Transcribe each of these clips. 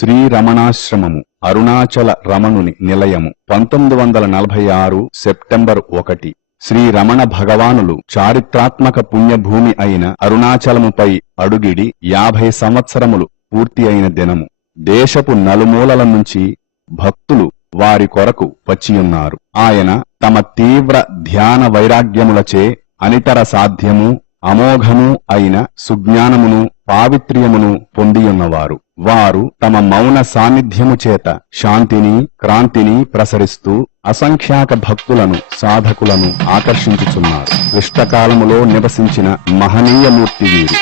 శ్రీ రమణాశ్రమము అరుణాచల రమణుని నిలయము 1946 September 1. Shri Ramana భగవానులు చారిత్రాత్మక పుణ్యభూమి అయిన అరుణాచలముపై అడుగిడి 50 సంవత్సరములు పూర్తి అయిన దినము. దేశపు నలుమూలల నుంచి భక్తులు వారి కొరకు వచ్చియున్నారు. ఆయన తమ తీవ్ర ధ్యాన వైరాగ్యములచే అనితర సాధ్యము అమోఘము అయిన సుజ్ఞానమును పావిత్ర్యమును పొందియున్నవారు. వారు తమ మౌన సాన్నిధ్యము చేత శాంతిని క్రాంతిని ప్రసరిస్తూ అసంఖ్యాక భక్తులను సాధకులను ఆకర్షించుచున్నారు. క్లిష్టకాలములో నివసించిన మహనీయమూర్తి వీరు.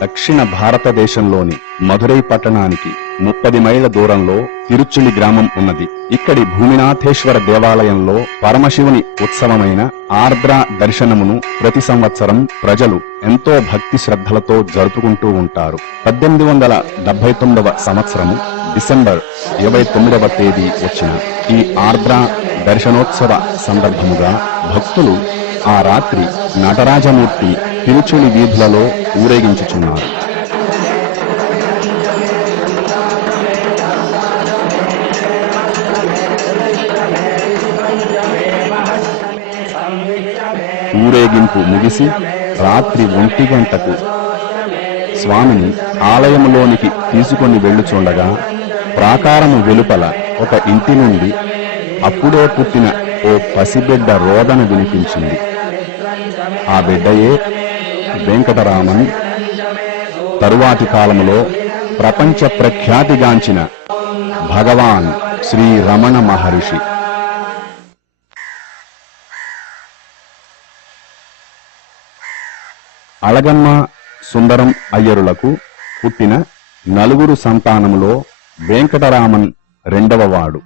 దక్షిణ భారతదేశంలోని మధురై పట్టణానికి 30 మైళ్ల దూరంలో తిరుచులి గ్రామం ఉన్నది. ఇక్కడి భూమినాథేశ్వర దేవాలయంలో పరమశివుని ఉత్సవమైన ఆర్ద్ర దర్శనమును ప్రతి సంవత్సరం ప్రజలు ఎంతో భక్తి శ్రద్ధలతో జరుపుకుంటూ ఉంటారు. 1879వ సంవత్సరము డిసెంబర్ 29వ తేదీ వచ్చిన ఈ ఆర్ద్ర దర్శనోత్సవ సందర్భముగా భక్తులు ఆ రాత్రి నటరాజమూర్తి తిరుచులి వీధులలో ఊరేగించుచున్నారు. ఊరేగింపు ముగిసి రాత్రి 1 గంటకు స్వామిని ఆలయములోనికి తీసుకొని వెళ్ళుచుండగా ప్రాకారము వెలుపల ఒక ఇంటి నుండి అప్పుడే పుట్టిన ఓ పసిబిడ్డ రోదన వినిపించింది. ఆ బిడ్డయే వెంకటరామన్, తరువాతి కాలములో ప్రపంచ ప్రఖ్యాతిగాంచిన భగవాన్ శ్రీ రమణ మహర్షి. అళగమ్మ సుందరం అయ్యరులకు పుట్టిన 4 సంతానములో వెంకటరామన్ 2వ వాడు.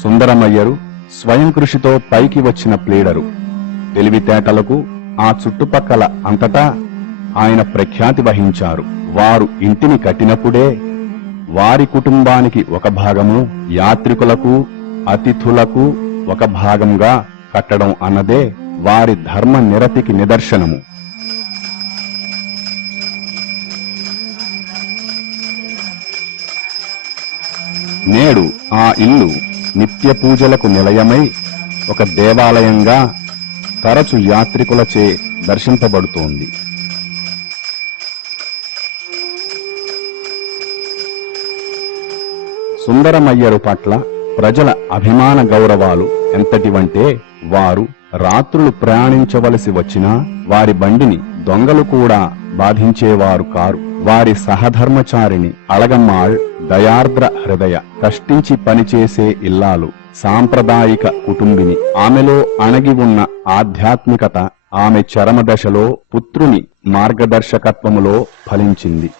సుందరమయ్యరు స్వయం కృషితో పైకి వచ్చిన ప్లీడరు. తెలివితేటలకు ఆ చుట్టుపక్కల అంతటా ఆయన ప్రఖ్యాతి వహించారు. వారు ఇంటిని కట్టినప్పుడే వారి కుటుంబానికి ఒక భాగము, యాత్రికులకు అతిథులకు ఒక భాగంగా కట్టడం అన్నదే వారి ధర్మ నిరతికి నిదర్శనము. నేడు ఆ ఇల్లు నిత్య పూజలకు నిలయమై ఒక దేవాలయంగా తరచు యాత్రికులచే దర్శింపబడుతోంది. సుందరమయ్యరు పట్ల ప్రజల అభిమాన గౌరవాలు ఎంతటివంటే వారు రాత్రులు ప్రయాణించవలసి వచ్చినా వారి బండిని దొంగలు కూడా బాధించేవారు కారు. వారి సహధర్మచారిణి అళగమ్మాళ్ దయార్ద్ర హృదయ, కష్టించి పనిచేసే ఇల్లాలు, సాంప్రదాయిక కుటుంబిని. ఆమెలో అణగి ఉన్న ఆధ్యాత్మికత ఆమె చరమదశలో పుత్రుని మార్గదర్శకత్వములో ఫలించింది.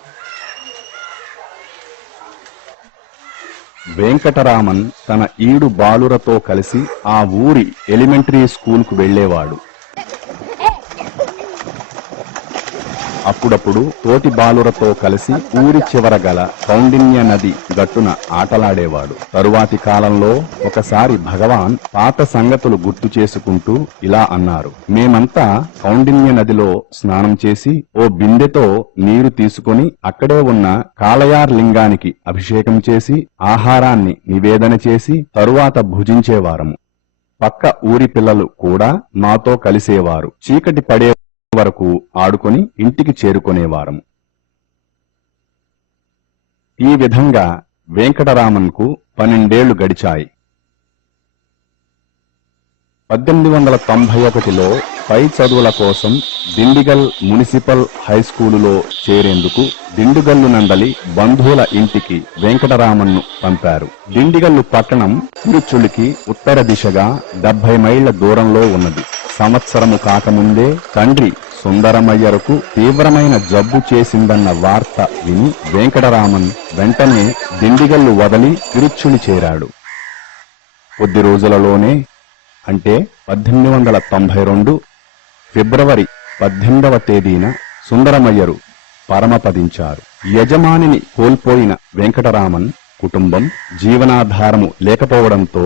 వెంకటరామన్ తన ఈడు బాలురతో కలిసి ఆ ఊరి ఎలిమెంటరీ స్కూల్కు వెళ్లేవాడు. అప్పుడప్పుడు తోటి బాలురతో కలిసి ఊరి చివర గల కౌండిన్య నది గట్టున ఆటలాడేవాడు. తరువాతి కాలంలో ఒకసారి భగవాన్ పాత సంగతులు గుర్తు చేసుకుంటూ ఇలా అన్నారు: మేమంతా కౌండిన్య నదిలో స్నానం చేసి ఓ బిందెతో నీరు తీసుకుని అక్కడే ఉన్న కాళయార్ లింగానికి అభిషేకం చేసి ఆహారాన్ని నివేదన చేసి తరువాత భుజించేవారము. పక్క ఊరి పిల్లలు కూడా మాతో కలిసేవారు. చీకటి పడే వరకు ఆడుకొని ఇంటికి చేరుకునేవారము. ఈ విధంగా వెంకటరామన్కు 12 గడిచాయి. 1891లో పై చదువుల కోసం దిండిగల్ మున్సిపల్ హైస్కూలులో చేరేందుకు దిండుగల్లు నందలి బంధువుల ఇంటికి వెంకటరామన్ను పంపారు. దిండిగల్లు పట్టణం తిరుచులికి ఉత్తర దిశగా 70 మైళ్ల దూరంలో ఉన్నది. సంవత్సరము కాకముందే తండ్రి సుందరమయ్యరకు తీవ్రమైన జబ్బు చేసిందన్న వార్త విని వెంకటరామన్ వెంటనే దిండిగల్లు వదలి తిరుచుని చేరాడు. కొద్ది రోజులలోనే, అంటే 1892 ఫిబ్రవరి 18వ తేదీన సుందరమయ్యరు పరమపదించారు. యజమానిని కోల్పోయిన వెంకటరామన్ కుటుంబం జీవనాధారము లేకపోవడంతో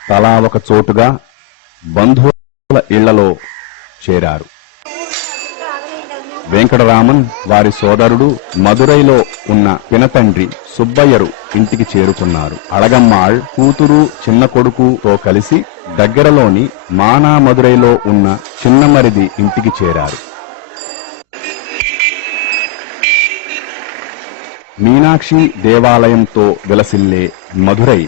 తలా ఒక చోటుగా బంధువుల ఇళ్లలో చేరారు. వెంకటరామన్ వారి సోదరుడు మదురైలో ఉన్న పినతండ్రి సుబ్బయ్యరు ఇంటికి చేరుకున్నారు. అళగమ్మాళ్ కూతురు చిన్న కొడుకుతో కలిసి దగ్గరలోని మానామదురైలో ఉన్న చిన్నమరిది ఇంటికి చేరారు. మీనాక్షి దేవాలయంతో విలసిల్లే మధురై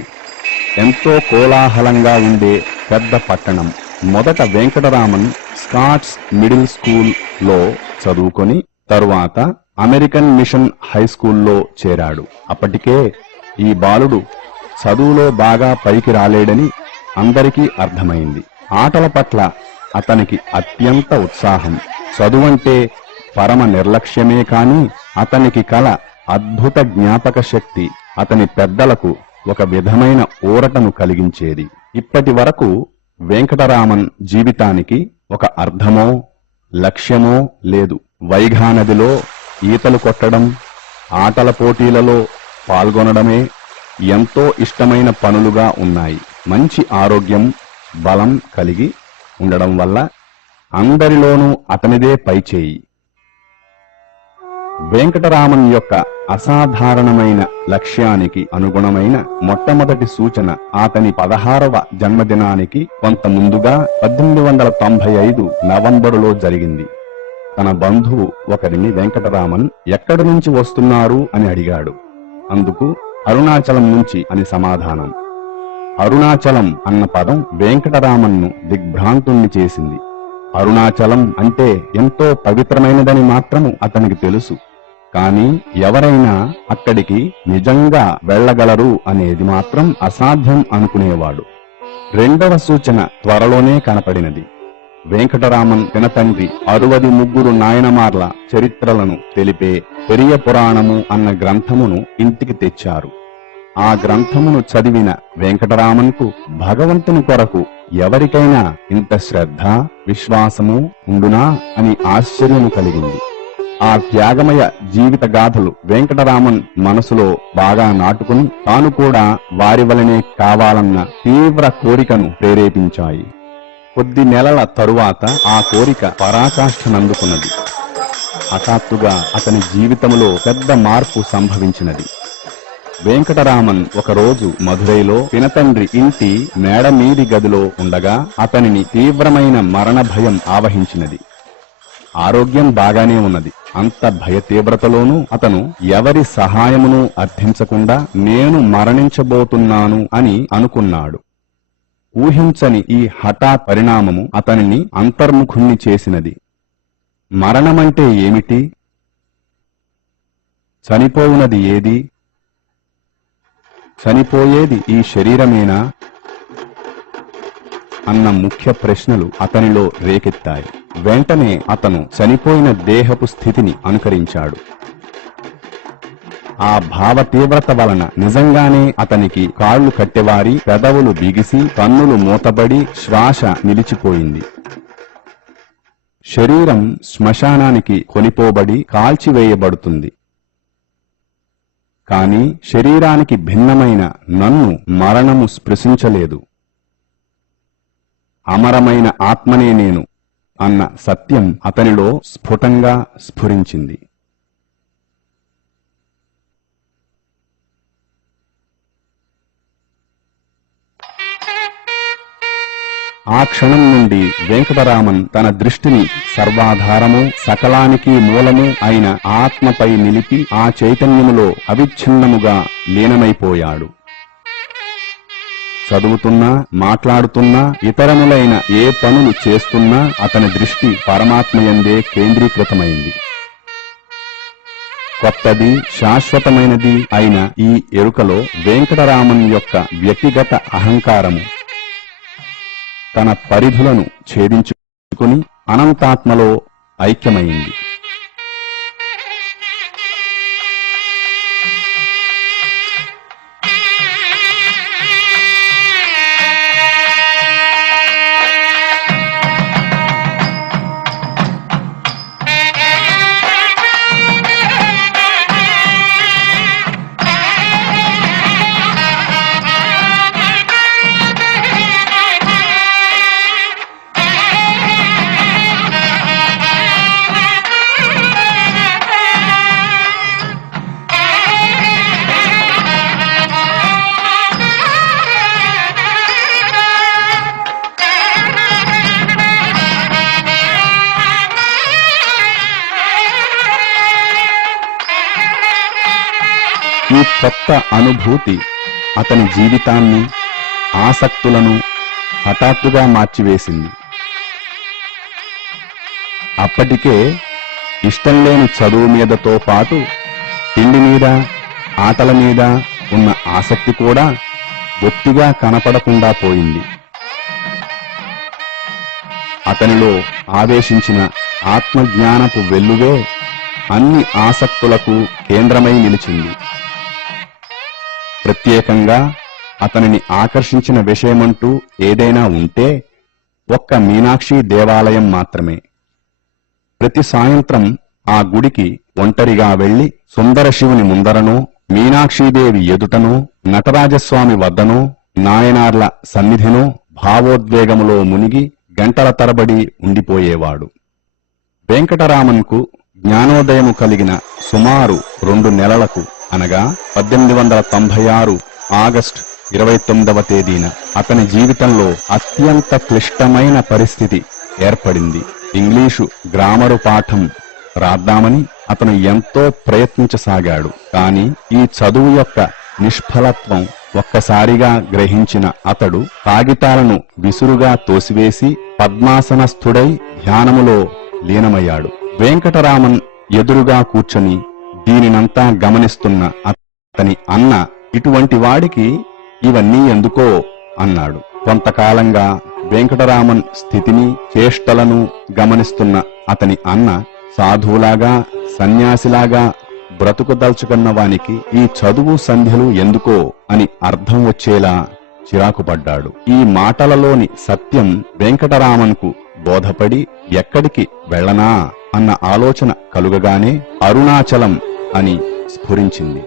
ఎంతో కోలాహలంగా ఉండే పెద్ద పట్టణం. మొదట వెంకటరామన్ స్కాట్స్ మిడిల్ స్కూల్లో చదువుకొని తరువాత అమెరికన్ మిషన్ హై స్కూల్లో చేరాడు. అప్పటికే ఈ బాలుడు చదువులో బాగా పైకి రాలేడని అందరికీ అర్థమైంది. ఆటల పట్ల అతనికి అత్యంత ఉత్సాహం. చదువంటే పరమ నిర్లక్ష్యమే కాని అతనికి కల అద్భుత జ్ఞాపక శక్తి అతని పెద్దలకు ఒక విధమైన ఊరటను కలిగించేది. ఇప్పటి వరకు వెంకటరామన్ జీవితానికి ఒక అర్థమో లక్ష్యమో లేదు. వైఘానదిలో ఈతలు కొట్టడం, ఆటల పోటీలలో పాల్గొనడమే ఎంతో ఇష్టమైన పనులుగా ఉన్నాయి. మంచి ఆరోగ్యం, బలం కలిగి ఉండడం వల్ల అందరిలోనూ అతనిదే పైచేయి. వెంకటరామన్ యొక్క అసాధారణమైన లక్ష్యానికి అనుగుణమైన మొట్టమొదటి సూచన అతని 16వ జన్మదినానికి కొంత ముందుగా 1895 నవంబరులో జరిగింది. తన బంధువు ఒకరిని వెంకటరామన్ ఎక్కడి నుంచి వస్తున్నారు అని అడిగాడు. అందుకు అరుణాచలం నుంచి అని సమాధానం. అరుణాచలం అన్న పదం వెంకటరామన్ను దిగ్భ్రాంతుణ్ణి చేసింది. అరుణాచలం అంటే ఎంతో పవిత్రమైనదని మాత్రము అతనికి తెలుసు. కాని ఎవరైనా అక్కడికి నిజంగా వెళ్లగలరు అనేది మాత్రం అసాధ్యం అనుకునేవాడు. రెండవ సూచన త్వరలోనే కనపడినది. వెంకటరామన్ పినతండ్రి 63 నాయనమార్ల చరిత్రలను తెలిపే పెరియ పురాణము అన్న గ్రంథమును ఇంటికి తెచ్చారు. ఆ గ్రంథమును చదివిన వెంకటరామన్కు భగవంతుని కొరకు ఎవరికైనా ఇంత శ్రద్ధ, విశ్వాసము ఉండునా అని ఆశ్చర్యము కలిగింది. ఆ త్యాగమయ జీవిత గాథలు వెంకటరామన్ మనసులో బాగా నాటుకుని తాను కూడా వారి వలనే కావాలన్న తీవ్ర కోరికను ప్రేరేపించాయి. కొద్ది నెలల తరువాత ఆ కోరిక పరాకాష్ఠనందుకున్నది. హఠాత్తుగా అతని జీవితంలో పెద్ద మార్పు సంభవించినది. వెంకటరామన్ ఒకరోజు మధురైలో పినతండ్రి ఇంటి మేడమీది గదిలో ఉండగా అతనిని తీవ్రమైన మరణ భయం ఆవహించినది. ఆరోగ్యం బాగానే ఉన్నది. అంత భయ తీవ్రతలోనూ అతను ఎవరి సహాయమును అర్థించకుండా నేను మరణించబోతున్నాను అని అనుకున్నాడు. ఊహించని ఈ హఠాత్ పరిణామము అతనిని అంతర్ముఖుణ్ణి చేసినది. మరణమంటే ఏమిటి? చనిపోవునది ఏది? చనిపోయేది ఈ శరీరమేనా అన్న ముఖ్య ప్రశ్నలు అతనిలో రేకెత్తాయి. వెంటనే అతను చనిపోయిన దేహపు స్థితిని అనుకరించాడు. ఆ భావ తీవ్రత వలన నిజంగానే అతనికి కాళ్లు కట్టెవారి, పెదవులు బిగిసి, కన్నులు మూతబడి, శ్వాస నిలిచిపోయింది. శరీరం శ్మశానానికి కొనిపోబడి కాల్చివేయబడుతుంది. కాని శరీరానికి భిన్నమైన నన్ను మరణము స్పృశించలేదు. అమరమైన ఆత్మనే నేను అన్న సత్యం అతనిలో స్ఫుటంగా స్ఫురించింది. ఆ క్షణం నుండి వెంకటరామన్ తన దృష్టిని సర్వాధారము, సకలానికి మూలము అయిన ఆత్మపై నిలిపి ఆ చైతన్యములో అవిచ్ఛిన్నముగా లీనమైపోయాడు. చదువుతున్నా, మాట్లాడుతున్నా, ఇతరములైన ఏ పనులు చేస్తున్నా అతని దృష్టి పరమాత్మయందే కేంద్రీకృతమైంది. కొత్తది, శాశ్వతమైనది అయిన ఈ ఎరుకలో వెంకటరామన్ యొక్క వ్యక్తిగత అహంకారము తన పరిధులను ఛేదించుకుని అనంతాత్మలో ఐక్యమైంది. ఈ కొత్త అనుభూతి అతని జీవితాన్ని, ఆసక్తులను హఠాత్తుగా మార్చివేసింది. అప్పటికే ఇష్టంలేని చదువు మీదతో పాటు తిండి మీద, ఆటల మీద ఉన్న ఆసక్తి కూడా బొత్తిగా కనపడకుండా పోయింది. అతనిలో ఆవేశించిన ఆత్మజ్ఞానపు వెల్లువే అన్ని ఆసక్తులకు కేంద్రమై నిలిచింది. ప్రత్యేకంగా అతనిని ఆకర్షించిన విషయమంటూ ఏదైనా ఉంటే ఒక్క మీనాక్షి దేవాలయం మాత్రమే. ప్రతి సాయంత్రం ఆ గుడికి ఒంటరిగా వెళ్లి సుందర శివుని ముందరనో, మీనాక్షీదేవి ఎదుటనో, నటరాజస్వామి వద్దనో, నాయనార్ల సన్నిధినో భావోద్వేగములో మునిగి గంటల తరబడి ఉండిపోయేవాడు. వెంకటరామన్కు జ్ఞానోదయము కలిగిన సుమారు 2 నెలలకు అనగా 1896 ఆగస్టు 29వ తేదీన అతని జీవితంలో అత్యంత క్లిష్టమైన పరిస్థితి ఏర్పడింది. ఇంగ్లీషు గ్రామరు పాఠం రాద్దామని అతను ఎంతో ప్రయత్నించసాగాడు. కాని ఈ చదువు యొక్క నిష్ఫలత్వం ఒక్కసారిగా గ్రహించిన అతడు కాగితాలను విసురుగా తోసివేసి పద్మాసనస్థుడై ధ్యానములో లీనమయ్యాడు. వెంకటరామన్ ఎదురుగా కూర్చొని దీనినంతా గమనిస్తున్న అతని అన్న, ఇటువంటి వాడికి ఇవన్నీ ఎందుకో అన్నాడు. కొంతకాలంగా వెంకటరామన్ స్థితిని, చేష్టలను గమనిస్తున్న అతని అన్న సాధువులాగా, సన్యాసిలాగా బ్రతుకుదల్చుకున్న వానికి ఈ చదువు సంధ్యలు ఎందుకో అని అర్థం వచ్చేలా చిరాకుపడ్డాడు. ఈ మాటలలోని సత్యం వెంకటరామన్కు బోధపడి ఎక్కడికి వెళ్లనా అన్న ఆలోచన కలుగగానే అరుణాచలం అని స్ఫురించింది.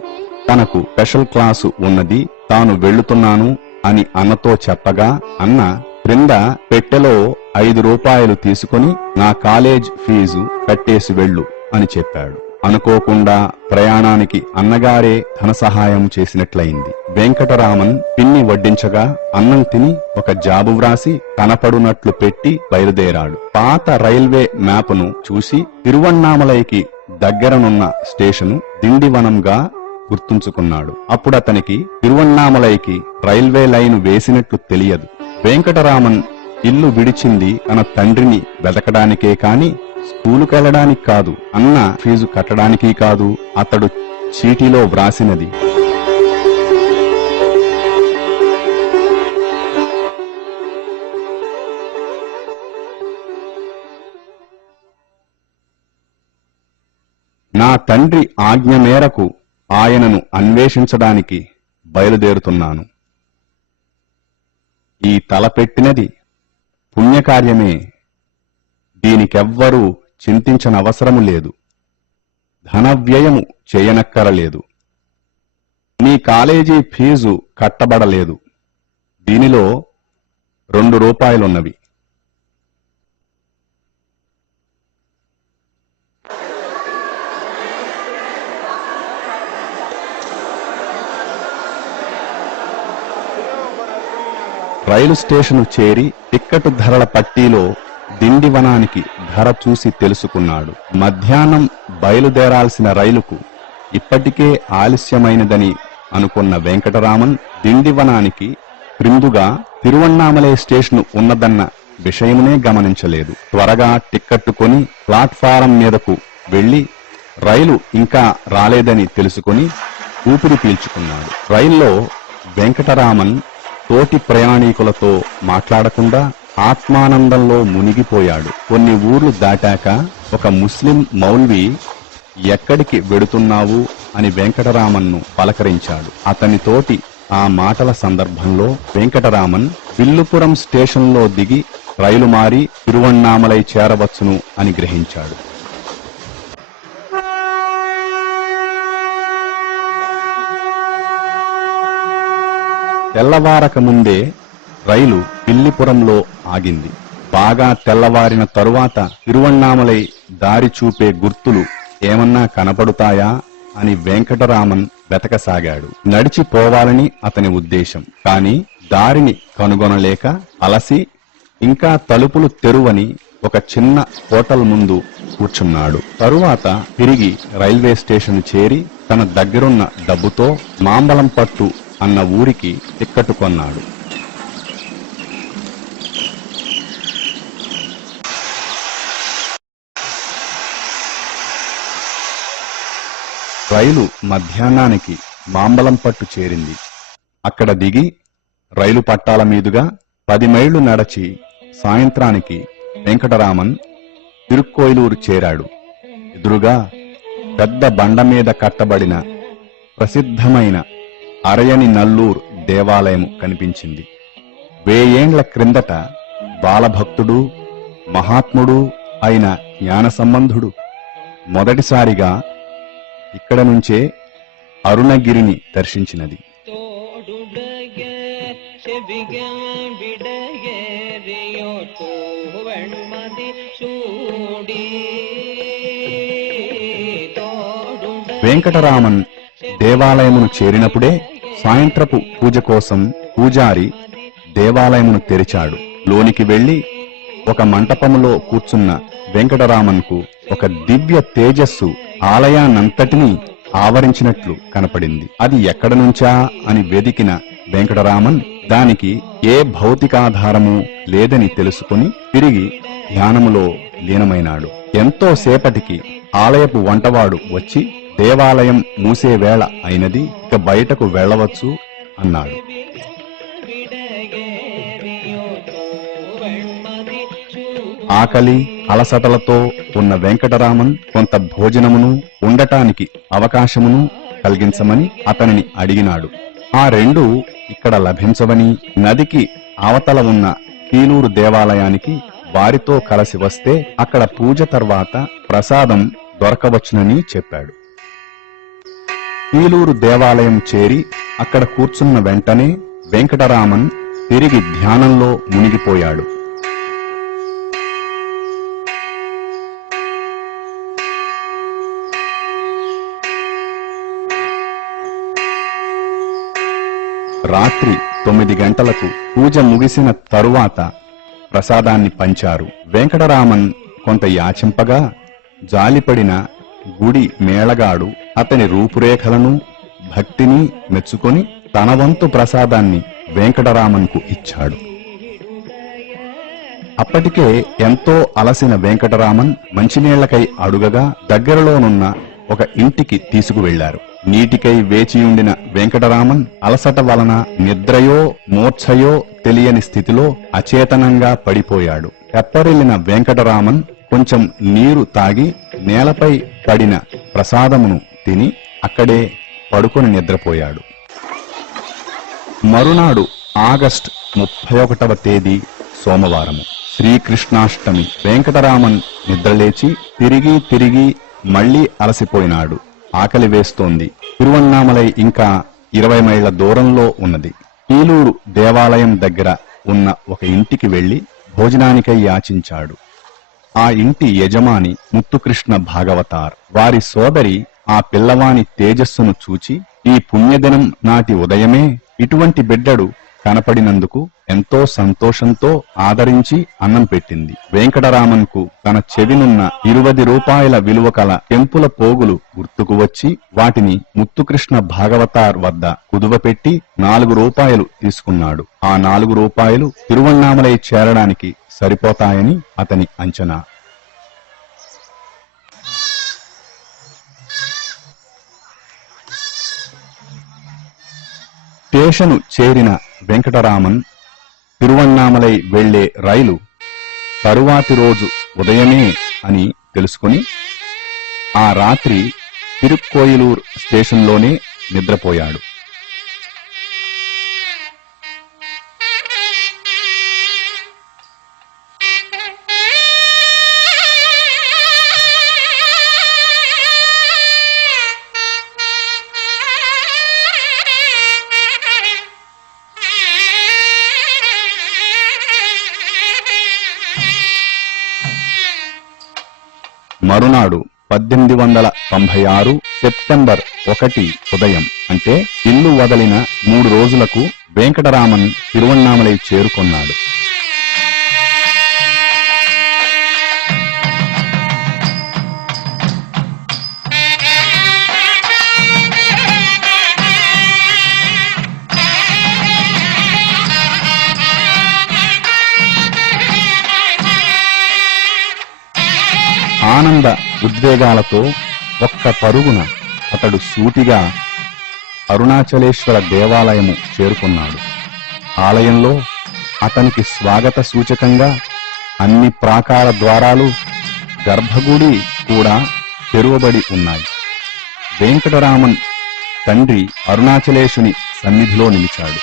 తనకు స్పెషల్ క్లాసు ఉన్నది, తాను వెళ్లుతున్నాను అని అన్నతో చెప్పగా అన్న క్రింద పెట్టెలో 5 రూపాయలు తీసుకుని నా కాలేజ్ ఫీజు కట్టేసి వెళ్ళు అని చెప్పాడు. అనుకోకుండా ప్రయాణానికి అన్నగారే ధన సహాయం చేసినట్లయింది. వెంకటరామన్ పిన్ని వడ్డించగా అన్నం తిని ఒక జాబు వ్రాసి కనపడునట్లు పెట్టి బయలుదేరాడు. పాత రైల్వే మ్యాపును చూసి తిరువణ్ణామలైకి దగ్గరనున్న స్టేషను దిండివనంగా గుర్తుంచుకున్నాడు. అప్పుడతనికి తిరువణ్ణామలైకి రైల్వే లైను వేసినట్లు తెలియదు. వెంకటరామన్ ఇల్లు విడిచింది తన తండ్రిని వెతకడానికే కాని స్కూలుకెళ్లడానికి కాదు, అన్న ఫీజు కట్టడానికి కాదు. అతడు చీటీలో వ్రాసినది నా తండ్రి ఆజ్ఞ మేరకు ఆయనను అన్వేషించడానికి బయలుదేరుతున్నాను. ఈ తలపెట్టినది పుణ్యకార్యమే, దీనికెవ్వరూ చింతించనవసరము లేదు, ధనవ్యయము చేయనక్కరలేదు. నీ కాలేజీ ఫీజు కట్టబడలేదు, దీనిలో 2 రూపాయలున్నవి. రైలు స్టేషను చేరి టిక్కెటు ధరల పట్టీలో దిండివనానికి ధర చూసి తెలుసుకున్నాడు. మధ్యాహ్నం బయలుదేరాల్సిన రైలుకు ఇప్పటికే ఆలస్యమైనదని అనుకున్న వెంకటరామన్ దిండివనానికి క్రిందుగా తిరువణ్ణామలై స్టేషను ఉన్నదన్న విషయమునే గమనించలేదు. త్వరగా టిక్కెట్టు కొని ప్లాట్ఫారం మీదకు వెళ్లి రైలు ఇంకా రాలేదని తెలుసుకుని ఊపిరి పీల్చుకున్నాడు. రైల్లో వెంకటరామన్ తోటి ప్రయాణికులతో మాట్లాడకుండా ఆత్మానందంలో మునిగిపోయాడు. కొన్ని ఊర్లు దాటాక ఒక ముస్లిం మౌల్వీ ఎక్కడికి వెడుతున్నావు అని వెంకటరామన్ను పలకరించాడు. అతనితోటి ఆ మాటల సందర్భంలో వెంకటరామన్ విల్లుపురం స్టేషన్లో దిగి రైలు మారి తిరువణ్ణామలై చేరవచ్చును అని గ్రహించాడు. తెల్లవారక ముందే రైలు విల్లిపురంలో ఆగింది. బాగా తెల్లవారిన తరువాత తిరువణ్ణామలై దారి చూపే గుర్తులు ఏమన్నా కనపడుతాయా అని వెంకటరామన్ వెతకసాగాడు. నడిచిపోవాలని అతని ఉద్దేశం. కాని దారిని కనుగొనలేక అలసి ఇంకా తలుపులు తెరువని ఒక చిన్న హోటల్ ముందు కూర్చున్నాడు. తరువాత తిరిగి రైల్వే స్టేషన్ చేరి తన దగ్గరున్న డబ్బుతో మాంబలంపట్టు అన్న ఊరికి టిక్కెట్టు కొన్నాడు. రైలు మధ్యాహ్నానికి మాంబలంపట్టు చేరింది. అక్కడ దిగి రైలు పట్టాల మీదుగా 10 మైళ్లు నడచి సాయంత్రానికి వెంకటరామన్ తిరుక్కోయిలూరు చేరాడు. ఎదురుగా పెద్ద బండ మీద కట్టబడిన ప్రసిద్ధమైన అరయని నల్లూర్ దేవాలయం కనిపించింది. 1000 ఏండ్ల క్రిందట బాలభక్తుడు మహాత్ముడు అయిన జ్ఞానసంబంధుడు మొదటిసారిగా ఇక్కడ నుంచే అరుణగిరిని దర్శించినది. వెంకటరామన్ దేవాలయమును చేరినప్పుడే సాయంత్రపు పూజ కోసం పూజారి దేవాలయమును తెరిచాడు. లోనికి వెళ్లి ఒక మంటపములో కూర్చున్న వెంకటరామన్కు ఒక దివ్య తేజస్సు ఆలయాన్నంతటినీ ఆవరించినట్లు కనపడింది. అది ఎక్కడ నుంచా అని వెదికిన వెంకటరామన్ దానికి ఏ భౌతికాధారము లేదని తెలుసుకుని తిరిగి ధ్యానములో లీనమైనాడు. ఎంతో సేపటికి ఆలయపు వంటవాడు వచ్చి దేవాలయం మూసే వేళ అయినది, ఇక బయటకు వెళ్లవచ్చు అన్నాడు. ఆకలి అలసటలతో ఉన్న వెంకటరామన్ కొంత భోజనమును ఉండటానికి అవకాశమును కలిగించమని అతనిని అడిగినాడు. ఆ రెండు ఇక్కడ లభించవని, నదికి అవతల ఉన్న కీలూరు దేవాలయానికి వారితో కలిసి వస్తే అక్కడ పూజ తర్వాత ప్రసాదం దొరకవచ్చునని చెప్పాడు. కీలూరు దేవాలయం చేరి అక్కడ కూర్చున్న వెంటనే వెంకటరామన్ తిరిగి ధ్యానంలో మునిగిపోయాడు. రాత్రి 9 గంటలకు పూజ ముగిసిన తరువాత ప్రసాదాన్ని పంచారు. వెంకటరామన్ కొంత యాచింపగా జాలిపడిన గుడి మేళగాడు అతని రూపురేఖలను భక్తిని మెచ్చుకొని తన వంతు ప్రసాదాన్ని వెంకటరామన్కు ఇచ్చాడు. అప్పటికే ఎంతో అలసిన వెంకటరామన్ మంచినీళ్లకై అడుగగా దగ్గరలోనున్న ఒక ఇంటికి తీసుకువెళ్లారు. నీటికై వేచియుండిన వెంకటరామన్ అలసట వలన నిద్రయో మూర్ఛయో తెలియని స్థితిలో అచేతనంగా పడిపోయాడు. తెప్పరిల్లిన వెంకటరామన్ కొంచెం నీరు తాగి నేలపై పడిన ప్రసాదమును తిని అక్కడే పడుకొని నిద్రపోయాడు. మరునాడు ఆగస్టు 31వ తేదీ సోమవారము, శ్రీకృష్ణాష్టమి. వెంకటరామన్ నిద్రలేచి తిరిగి మళ్లీ అలసిపోయినాడు. ఆకలి వేస్తోంది. తిరువణ్ణామలై ఇంకా 20 మైళ్ల దూరంలో ఉన్నది. కీలూరు దేవాలయం దగ్గర ఉన్న ఒక ఇంటికి వెళ్లి భోజనానికై యాచించాడు. ఆ ఇంటి యజమాని ముత్తుకృష్ణ భాగవతార్. వారి సోదరి ఆ పిల్లవాని తేజస్సును చూచి ఈ పుణ్యదినం నాటి ఉదయమే ఇటువంటి బిడ్డడు కనపడినందుకు ఎంతో సంతోషంతో ఆదరించి అన్నం పెట్టింది. వెంకటరామన్కు తన చెవినున్న 20 రూపాయల విలువ కల కెంపుల పోగులు గుర్తుకు వచ్చి వాటిని ముత్తుకృష్ణ భాగవతార్ వద్ద కుదువపెట్టి 4 రూపాయలు తీసుకున్నాడు. ఆ 4 రూపాయలు తిరువణ్ణామలై చేరడానికి సరిపోతాయని అతని అంచనా. స్టేషను చేరిన వెంకటరామన్ తిరువణ్ణామలై వెళ్లే రైలు తరువాతి రోజు ఉదయమే అని తెలుసుకుని ఆ రాత్రి తిరుక్కోయిలూర్ స్టేషన్లోనే నిద్రపోయాడు. మరునాడు 1896 సెప్టెంబర్ 1 ఉదయం, అంటే ఇల్లు వదిలిన 3 రోజులకు వెంకటరామన్ తిరువణ్ణామలై చేరుకొన్నాడు. ఆనంద ఉద్వేగాలతో ఒక్క పరుగున అతడు సూటిగా అరుణాచలేశ్వర దేవాలయము చేరుకున్నాడు. ఆలయంలో అతనికి స్వాగత సూచకంగా అన్ని ప్రాకార ద్వారాలు, గర్భగుడి కూడా తెరువబడి ఉన్నాయి. వెంకటరామన్ తండ్రి అరుణాచలేశుని సన్నిధిలో నిలిచాడు.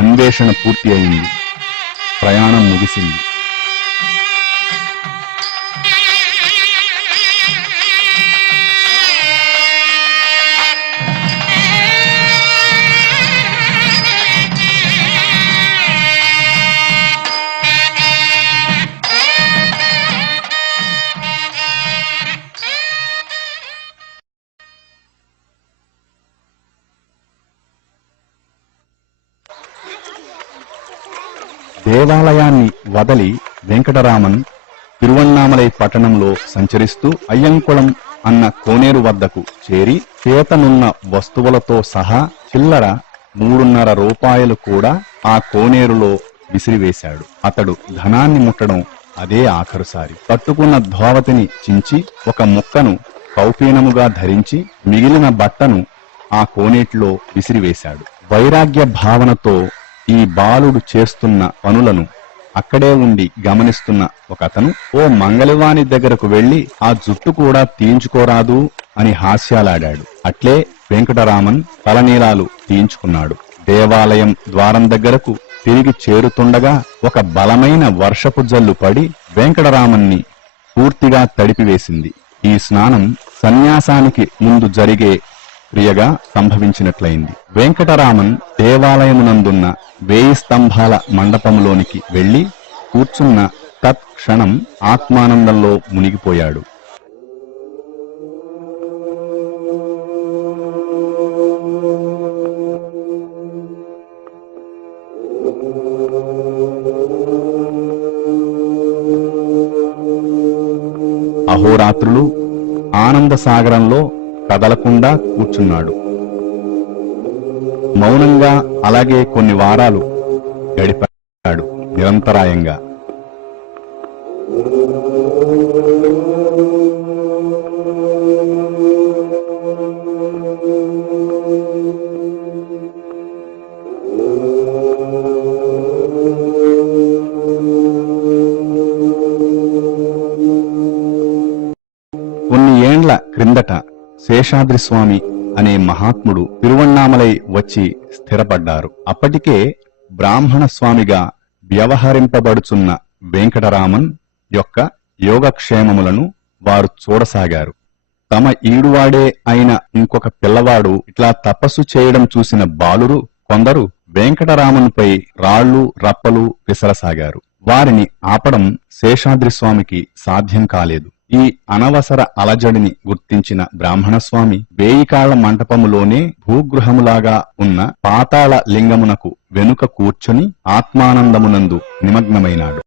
అన్వేషణ పూర్తి అయింది. ప్రయాణం ముగిసింది. దేవాలయాన్ని వదలి వెంకటరామన్ తిరువణ్ణామలై పట్టణంలో సంచరిస్తూ అయ్యంకుళం అన్న కోనేరు వద్దకు చేరి చేతనున్న వస్తువులతో సహా చిల్లర 3.5 రూపాయలు కూడా ఆ కోనేరులో విసిరివేశాడు. అతడు ధనాన్ని ముట్టడం అదే ఆఖరుసారి. కట్టుకున్న ధోవతిని చించి ఒక ముక్కను కౌపీనముగా ధరించి మిగిలిన బట్టను ఆ కోనేటిలో విసిరివేశాడు. వైరాగ్య భావనతో ఈ బాలుడు చేస్తున్న పనులను అక్కడే ఉండి గమనిస్తున్న ఒకతను, ఓ మంగళవాణి దగ్గరకు వెళ్లి ఆ జుట్టు కూడా తీయించుకోరాదు అని హాస్యాలాడాడు. అట్లే వెంకటరామన్ తలనీలాలు తీయించుకున్నాడు. దేవాలయం ద్వారం దగ్గరకు తిరిగి చేరుతుండగా ఒక బలమైన వర్షపు జల్లు పడి వెంకటరామన్ని పూర్తిగా తడిపివేసింది. ఈ స్నానం సన్యాసానికి ముందు జరిగే క్రియగా సంభవించినట్లయింది. వెంకటరామన్ దేవాలయమునందున్న 1000 స్తంభాల మండపంలోనికి వెళ్లి కూర్చున్న తత్క్షణం ఆత్మానందంలో మునిగిపోయాడు. అహోరాత్రులు ఆనంద సాగరంలో కదలకుండా కూర్చున్నాడు. మౌనంగా అలాగే కొన్ని వారాలు గడిపాడు నిరంతరాయంగా. కొన్ని ఏండ్ల క్రిందట శేషాద్రిస్వామి అనే మహాత్ముడు తిరువణ్ణామలై వచ్చి స్థిరపడ్డారు. అప్పటికే బ్రాహ్మణ స్వామిగా వ్యవహరింపబడుచున్న వెంకటరామన్ యొక్క యోగక్షేమములను వారు చూడసాగారు. తమ ఈడువాడే అయిన ఇంకొక పిల్లవాడు ఇట్లా తపస్సు చేయడం చూసిన బాలురు కొందరు వెంకటరామన్పై రాళ్లు రప్పలు విసరసాగారు. వారిని ఆపడం శేషాద్రిస్వామికి సాధ్యం కాలేదు. ఈ అనవసర అలజడిని గుర్తించిన బ్రాహ్మణస్వామి 1000 కాళ్ల మంటపములోనే భూగృహములాగా ఉన్న పాతాళ లింగమునకు వెనుక కూర్చొని ఆత్మానందమునందు నిమగ్నమైనాడు.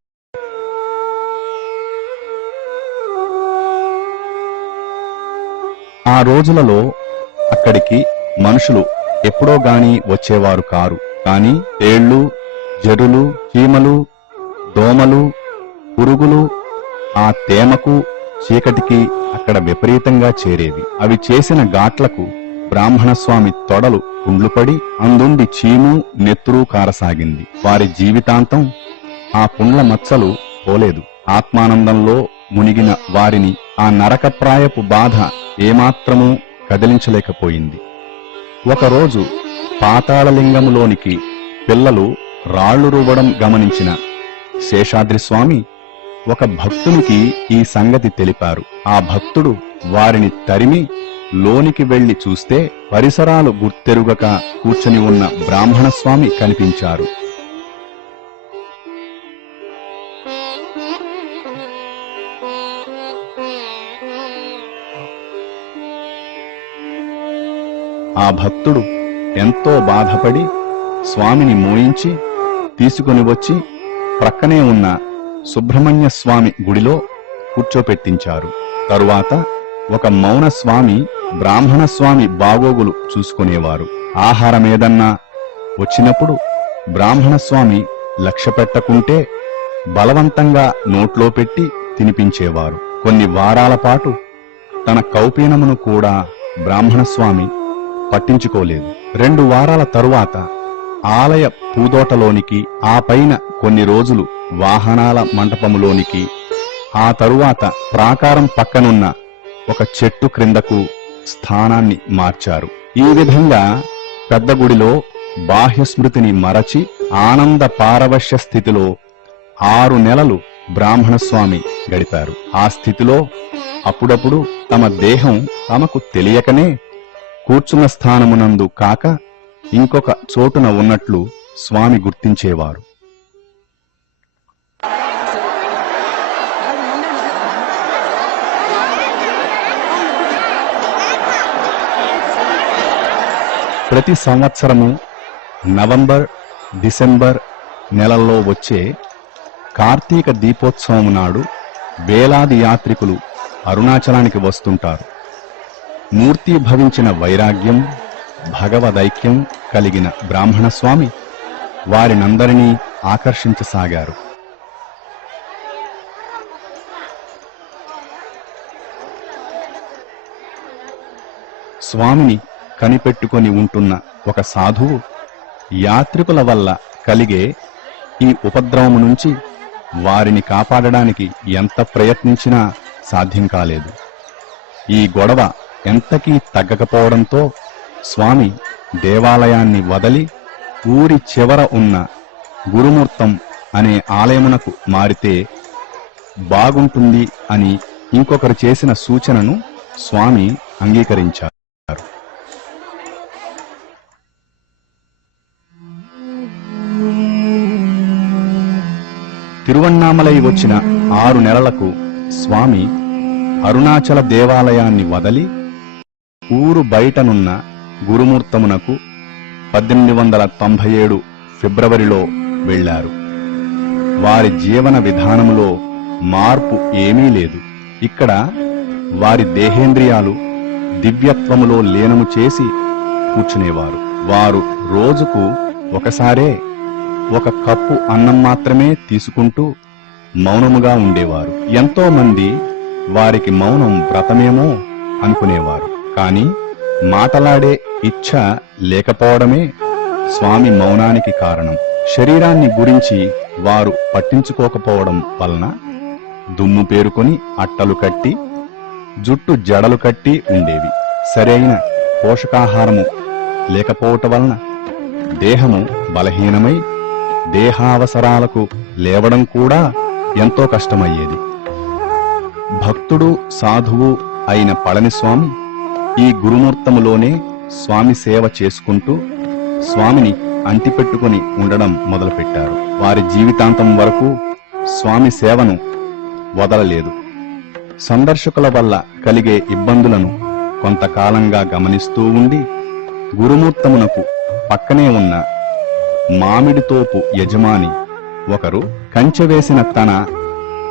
ఆ రోజులలో అక్కడికి మనుషులు ఎప్పుడో గాని వచ్చేవారు కారు. కాని తేళ్లు, జరులు, చీమలు, దోమలు, పురుగులు ఆ తేమకు చీకటికి అక్కడ విపరీతంగా చేరేవి. అవి చేసిన ఘాట్లకు బ్రాహ్మణస్వామి తొడలు పుండ్లుపడి అందుండి చీము నెత్తురు కారసాగింది. వారి జీవితాంతం ఆ పుండ్ల మచ్చలు పోలేదు. ఆత్మానందంలో మునిగిన వారిని ఆ నరకప్రాయపు బాధ ఏమాత్రమూ కదిలించలేకపోయింది. ఒకరోజు పాతాళలింగములోనికి పిల్లలు రాళ్లు రువ్వడం గమనించిన శేషాద్రిస్వామి ఒక భక్తునికి ఈ సంగతి తెలిపారు. ఆ భక్తుడు వారిని తరిమి లోనికి వెళ్లి చూస్తే పరిసరాలు గుర్తెరుగక కూర్చొని ఉన్న బ్రాహ్మణస్వామి కనిపించారు. ఆ భక్తుడు ఎంతో బాధపడి స్వామిని మోయించి తీసుకుని వచ్చి ప్రక్కనే ఉన్న సుబ్రహ్మణ్య స్వామి గుడిలో కూర్చోపెట్టించారు. తరువాత ఒక మౌన స్వామి బ్రాహ్మణస్వామి బాగోగులు చూసుకునేవారు. ఆహారమేదన్నా వచ్చినప్పుడు బ్రాహ్మణస్వామి లక్ష్య పెట్టకుంటే బలవంతంగా నోట్లో పెట్టి తినిపించేవారు. కొన్ని వారాల పాటు తన కౌపీనమును కూడా బ్రాహ్మణస్వామి పట్టించుకోలేదు. 2 వారాల తరువాత ఆలయ పూదోటలోనికి, ఆ పైన కొన్ని రోజులు వాహనాల మంటపములోనికి, ఆ తరువాత ప్రాకారం పక్కనున్న ఒక చెట్టు క్రిందకు స్థానాన్ని మార్చారు. ఈ విధంగా పెద్ద గుడిలో బాహ్యస్మృతిని మరచి ఆనంద పారవశ్య స్థితిలో 6 నెలలు బ్రాహ్మణస్వామి గడిపారు. ఆ స్థితిలో అప్పుడప్పుడు తమ దేహం తమకు తెలియకనే కూర్చున్న స్థానమునందు కాక ఇంకొక చోటున ఉన్నట్లు స్వామి గుర్తించేవారు. ప్రతి సంవత్సరము నవంబర్, డిసెంబర్ నెలల్లో వచ్చే కార్తీక దీపోత్సవం నాడు వేలాది యాత్రికులు అరుణాచలానికి వస్తుంటారు. మూర్తీభవించిన వైరాగ్యం, భగవదైక్యం కలిగిన బ్రాహ్మణస్వామి వారినందరినీ ఆకర్షించసాగారు. స్వామిని కనిపెట్టుకొని ఉంటున్న ఒక సాధువు యాత్రికుల వల్ల కలిగే ఈ ఉపద్రవము నుంచి వారిని కాపాడడానికి ఎంత ప్రయత్నించినా సాధ్యం కాలేదు. ఈ గొడవ ఎంతకీ తగ్గకపోవడంతో స్వామి దేవాలయాన్ని వదలి ఊరి చివర ఉన్న గురుమూర్తం అనే ఆలయమునకు మారితే బాగుంటుంది అని ఇంకొకరు చేసిన సూచనను స్వామి అంగీకరించారు. తిరువణ్ణామలై వచ్చిన 6 నెలలకు స్వామి అరుణాచల దేవాలయాన్ని వదలి ఊరు బయటనున్న గురుమూర్తమునకు 1897 ఫిబ్రవరిలో వెళ్లారు. వారి జీవన విధానములో మార్పు ఏమీ లేదు. ఇక్కడ వారి దేహేంద్రియాలు దివ్యత్వములో లీనము చేసి కూర్చునేవారు. వారు రోజుకు ఒకసారే 1 కప్పు అన్నం మాత్రమే తీసుకుంటూ మౌనముగా ఉండేవారు. ఎంతో మంది వారికి మౌనం వ్రతమేమో అనుకునేవారు. కాని మాటలాడే ఇచ్ఛ లేకపోవడమే స్వామి మౌనానికి కారణం. శరీరాన్ని గురించి వారు పట్టించుకోకపోవడం వలన దుమ్ము పేరుకొని అట్టలు కట్టి జుట్టు జడలు కట్టి ఉండేవి. సరైన పోషకాహారము లేకపోవటం వలన దేహము బలహీనమై దేహావసరాలకు లేవడం కూడా ఎంతో కష్టమయ్యేది. భక్తుడు సాధువు అయిన పళనిస్వామి ఈ గురుమూర్తములోనే స్వామి సేవ చేసుకుంటూ స్వామిని అంటిపెట్టుకుని ఉండడం మొదలుపెట్టారు. వారి జీవితాంతం వరకు స్వామి సేవను వదలలేదు. సందర్శకుల వల్ల కలిగే ఇబ్బందులను కొంతకాలంగా గమనిస్తూ ఉండి గురుమూర్తమునకు పక్కనే ఉన్న మామిడితోపు యజమాని ఒకరు కంచె వేసిన తన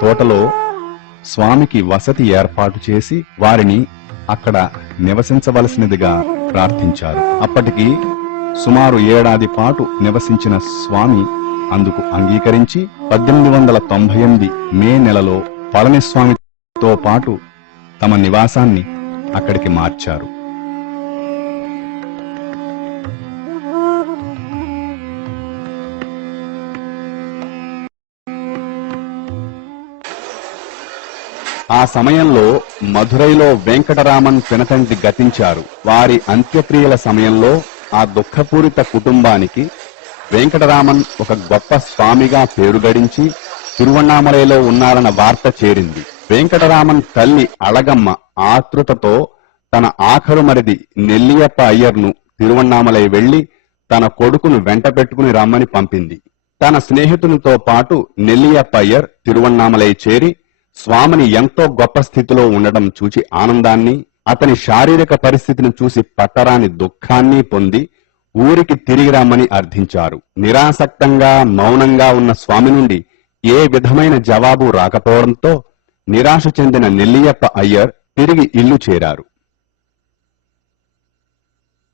తోటలో స్వామికి వసతి ఏర్పాటు చేసి వారిని అక్కడ నివసించవలసినదిగా ప్రార్థించారు. అప్పటికి సుమారు 1 ఏడాది పాటు నివసించిన స్వామి అందుకు అంగీకరించి 1898 మే నెలలో పళనిస్వామితో పాటు తమ నివాసాన్ని అక్కడికి మార్చారు. ఆ సమయంలో మధురైలో వెంకటరామన్ పినతండ్రి గతించారు. వారి అంత్యక్రియల సమయంలో ఆ దుఃఖపూరిత కుటుంబానికి వెంకటరామన్ ఒక గొప్ప స్వామిగా పేరు గడించి తిరువణ్ణామలైలో ఉన్నారన్న వార్త చేరింది. వెంకటరామన్ తల్లి అళగమ్మ ఆతృతతో తన ఆఖరు మరిది నెల్లియప్ప అయ్యర్ను తిరువణ్ణామలై వెళ్లి తన కొడుకును వెంట పెట్టుకుని రమ్మని పంపింది. తన స్నేహితునితో పాటు నెల్లియప్ప అయ్యర్ తిరువణ్ణామలై చేరి స్వామిని ఎంతో గొప్ప స్థితిలో ఉండడం చూచి ఆనందాన్ని, అతని శారీరక పరిస్థితిని చూసి పట్టరాని దుఃఖాన్ని పొంది ఊరికి తిరిగి రమ్మని అర్థించారు. నిరాసక్తంగా మౌనంగా ఉన్న స్వామి నుండి ఏ విధమైన జవాబు రాకపోవడంతో నిరాశ చెందిన నెల్లియప్ప అయ్యర్ తిరిగి ఇల్లు చేరారు.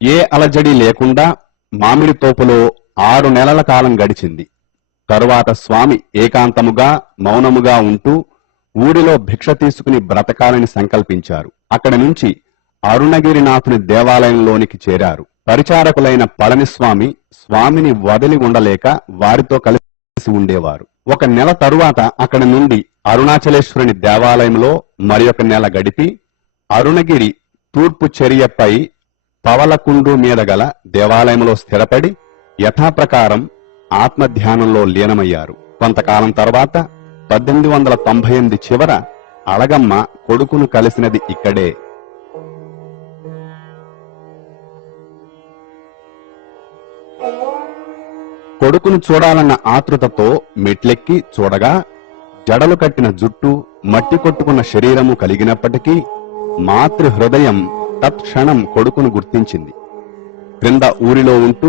ఏ అలజడి లేకుండా మామిడి తోపులో 6 నెలల కాలం గడిచింది. తరువాత స్వామి ఏకాంతముగా మౌనముగా ఉంటూ ఊరిలో భిక్ష తీసుకుని బ్రతకాలని సంకల్పించారు. అక్కడి నుంచి అరుణగిరినాథుని దేవాలయంలోనికి చేరారు. పరిచారకులైన పళనిస్వామి స్వామిని వదిలి ఉండలేక వారితో కలిసి ఉండేవారు. 1 నెల తరువాత అక్కడి నుండి అరుణాచలేశ్వరుని దేవాలయంలో మరి1 నెల గడిపి అరుణగిరి తూర్పు చర్యపై పవలకుండు మీద గల దేవాలయంలో స్థిరపడి యథాప్రకారం ఆత్మధ్యానంలో లీనమయ్యారు. కొంతకాలం తర్వాత 1898 చివర అళగమ్మ కొడుకును కలిసినది ఇక్కడే. కొడుకును చూడాలన్న ఆతృతతో మెట్లెక్కి చూడగా జడలు కట్టిన జుట్టు, మట్టి కొట్టుకున్న శరీరము కలిగినప్పటికీ మాతృ హృదయం తత్క్షణం కొడుకును గుర్తించింది. క్రింద ఊరిలో ఉంటూ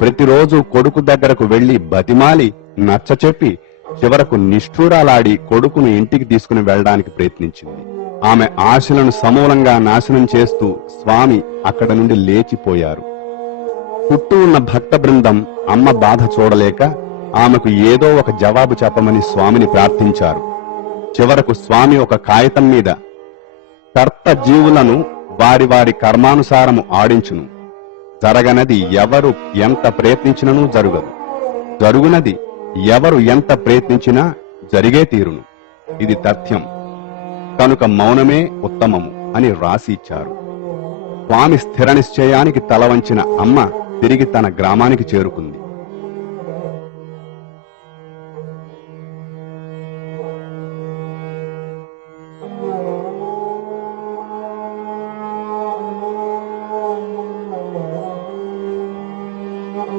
ప్రతిరోజు కొడుకు దగ్గరకు వెళ్లి బతిమాలి నచ్చచెప్పి చివరకు నిష్ఠూరాలాడి కొడుకును ఇంటికి తీసుకుని వెళ్లడానికి ప్రయత్నించింది. ఆమె ఆశలను సమూలంగా నాశనం చేస్తూ స్వామి అక్కడ నుండి లేచిపోయారు. చుట్టూ ఉన్న భక్త బృందం అమ్మ బాధ చూడలేక ఆమెకు ఏదో ఒక జవాబు చెప్పమని స్వామిని ప్రార్థించారు. చివరకు స్వామి ఒక కాగితం మీద కర్త జీవులను వారి వారి కర్మానుసారము ఆడించును, జరగనది ఎవరు ఎంత ప్రయత్నించిననూ జరుగదు, జరుగునది ఎవరు ఎంత ప్రయత్నించినా జరిగే తీరును, ఇది తథ్యం కనుక మౌనమే ఉత్తమము అని రాసి ఇచ్చారు. స్వామి స్థిర నిశ్చయానికి తల వంచిన అమ్మ తిరిగి తన గ్రామానికి చేరుకుంది.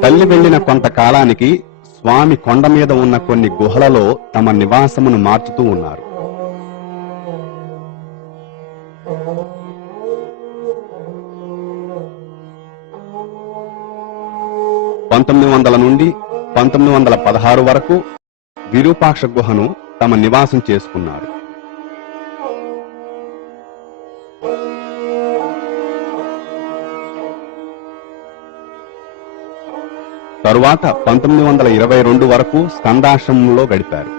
తల్లి వెళ్లిన కొంతకాలానికి స్వామి కొండ మీద ఉన్న కొన్ని గుహలలో తమ నివాసమును మార్చుతూ ఉన్నారు. నుండి 1916 వరకు విరూపాక్ష గుహను తమ నివాసం చేసుకున్నారు. తరువాత 1922 వరకు స్కందాశ్రమంలో గడిపారు.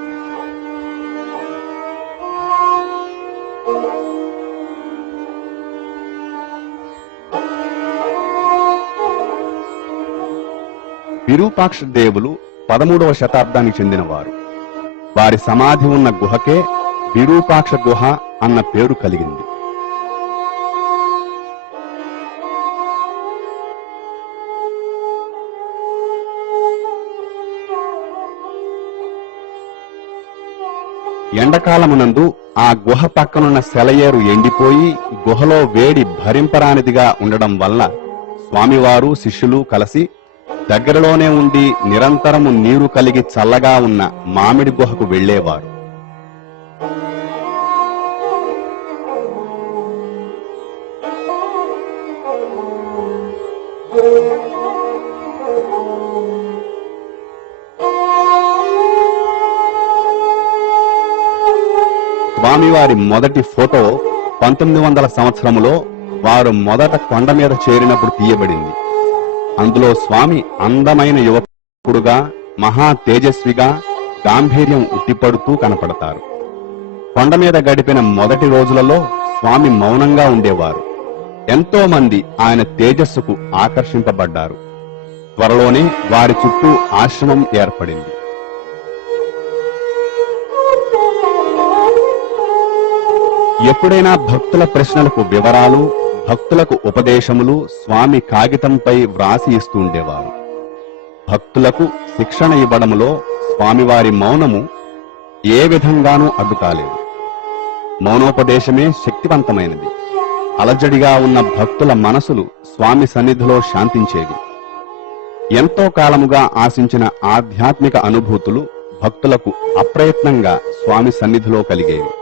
విరూపాక్ష దేవులు 13వ శతాబ్దానికి చెందినవారు. వారి సమాధి ఉన్న గుహకే విరూపాక్ష గుహ అన్న పేరు కలిగింది. ఎండకాలమునందు ఆ గుహ పక్కనున్న సెలయేరు ఎండిపోయి గుహలో వేడి భరింపరానిదిగా ఉండడం వల్ల స్వామివారు శిష్యులు కలిసి దగ్గరలోనే ఉండి నిరంతరము నీరు కలిగి చల్లగా ఉన్న మామిడి గుహకు వెళ్లేవారు. స్వామివారి మొదటి ఫోటో 1900 సంవత్సరములో వారు మొదట కొండ మీద చేరినప్పుడు తీయబడింది. అందులో స్వామి అందమైన యువకుడుగా, మహా తేజస్విగా, గాంభీర్యం ఉట్టిపడుతూ కనపడతారు. కొండ మీద గడిపిన మొదటి రోజులలో స్వామి మౌనంగా ఉండేవారు. ఎంతో మంది ఆయన తేజస్సుకు ఆకర్షింపబడ్డారు. త్వరలోనే వారి చుట్టూ ఆశ్రమం ఏర్పడింది. ఎప్పుడైనా భక్తుల ప్రశ్నలకు వివరాలు, భక్తులకు ఉపదేశములు స్వామి కాగితంపై వ్రాసి ఇస్తూ ఉండేవారు. భక్తులకు శిక్షణ ఇవ్వడంలో స్వామివారి మౌనము ఏ విధంగానూ అడ్డుకాలేదు. మౌనోపదేశమే శక్తివంతమైనది. అలజడిగా ఉన్న భక్తుల మనసులు స్వామి సన్నిధిలో శాంతించేవి. ఎంతో కాలముగా ఆశించిన ఆధ్యాత్మిక అనుభూతులు భక్తులకు అప్రయత్నంగా స్వామి సన్నిధిలో కలిగేవి.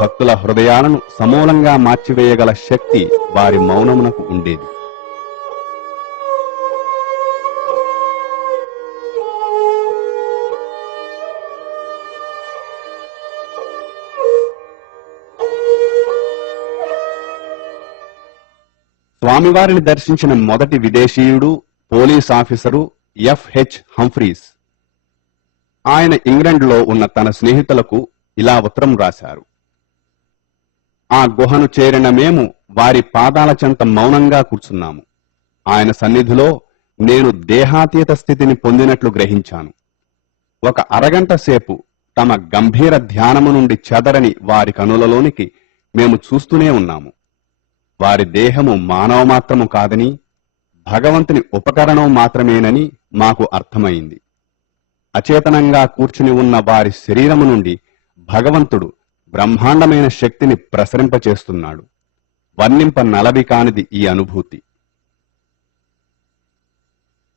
భక్తుల హృదయాలను సమూలంగా మార్చివేయగల శక్తి వారి మౌనమునకు ఉండేది. స్వామివారిని దర్శించిన మొదటి విదేశీయుడు పోలీస్ ఆఫీసరు ఎఫ్.హెచ్. హంఫ్రీస్. ఆయన ఇంగ్లండ్లో ఉన్న తన స్నేహితులకు ఇలా ఉత్తరం రాశారు. ఆ గుహను చేరిన మేము వారి పాదాల చెంత మౌనంగా కూర్చున్నాము. ఆయన సన్నిధిలో నేను దేహాతీత స్థితిని పొందినట్లు గ్రహించాను. ఒక అరగంట సేపు తమ గంభీర ధ్యానము నుండి చెదరని వారి కనులలోనికి మేము చూస్తూనే ఉన్నాము. వారి దేహము మానవ మాత్రము కాదని, భగవంతుని ఉపకరణం మాత్రమేనని మాకు అర్థమైంది. అచేతనంగా కూర్చుని ఉన్న వారి శరీరము నుండి భగవంతుడు బ్రహ్మాండమైన శక్తిని ప్రసరింపచేస్తున్నాడు. వర్ణింప నలవి కానిది ఈ అనుభూతి.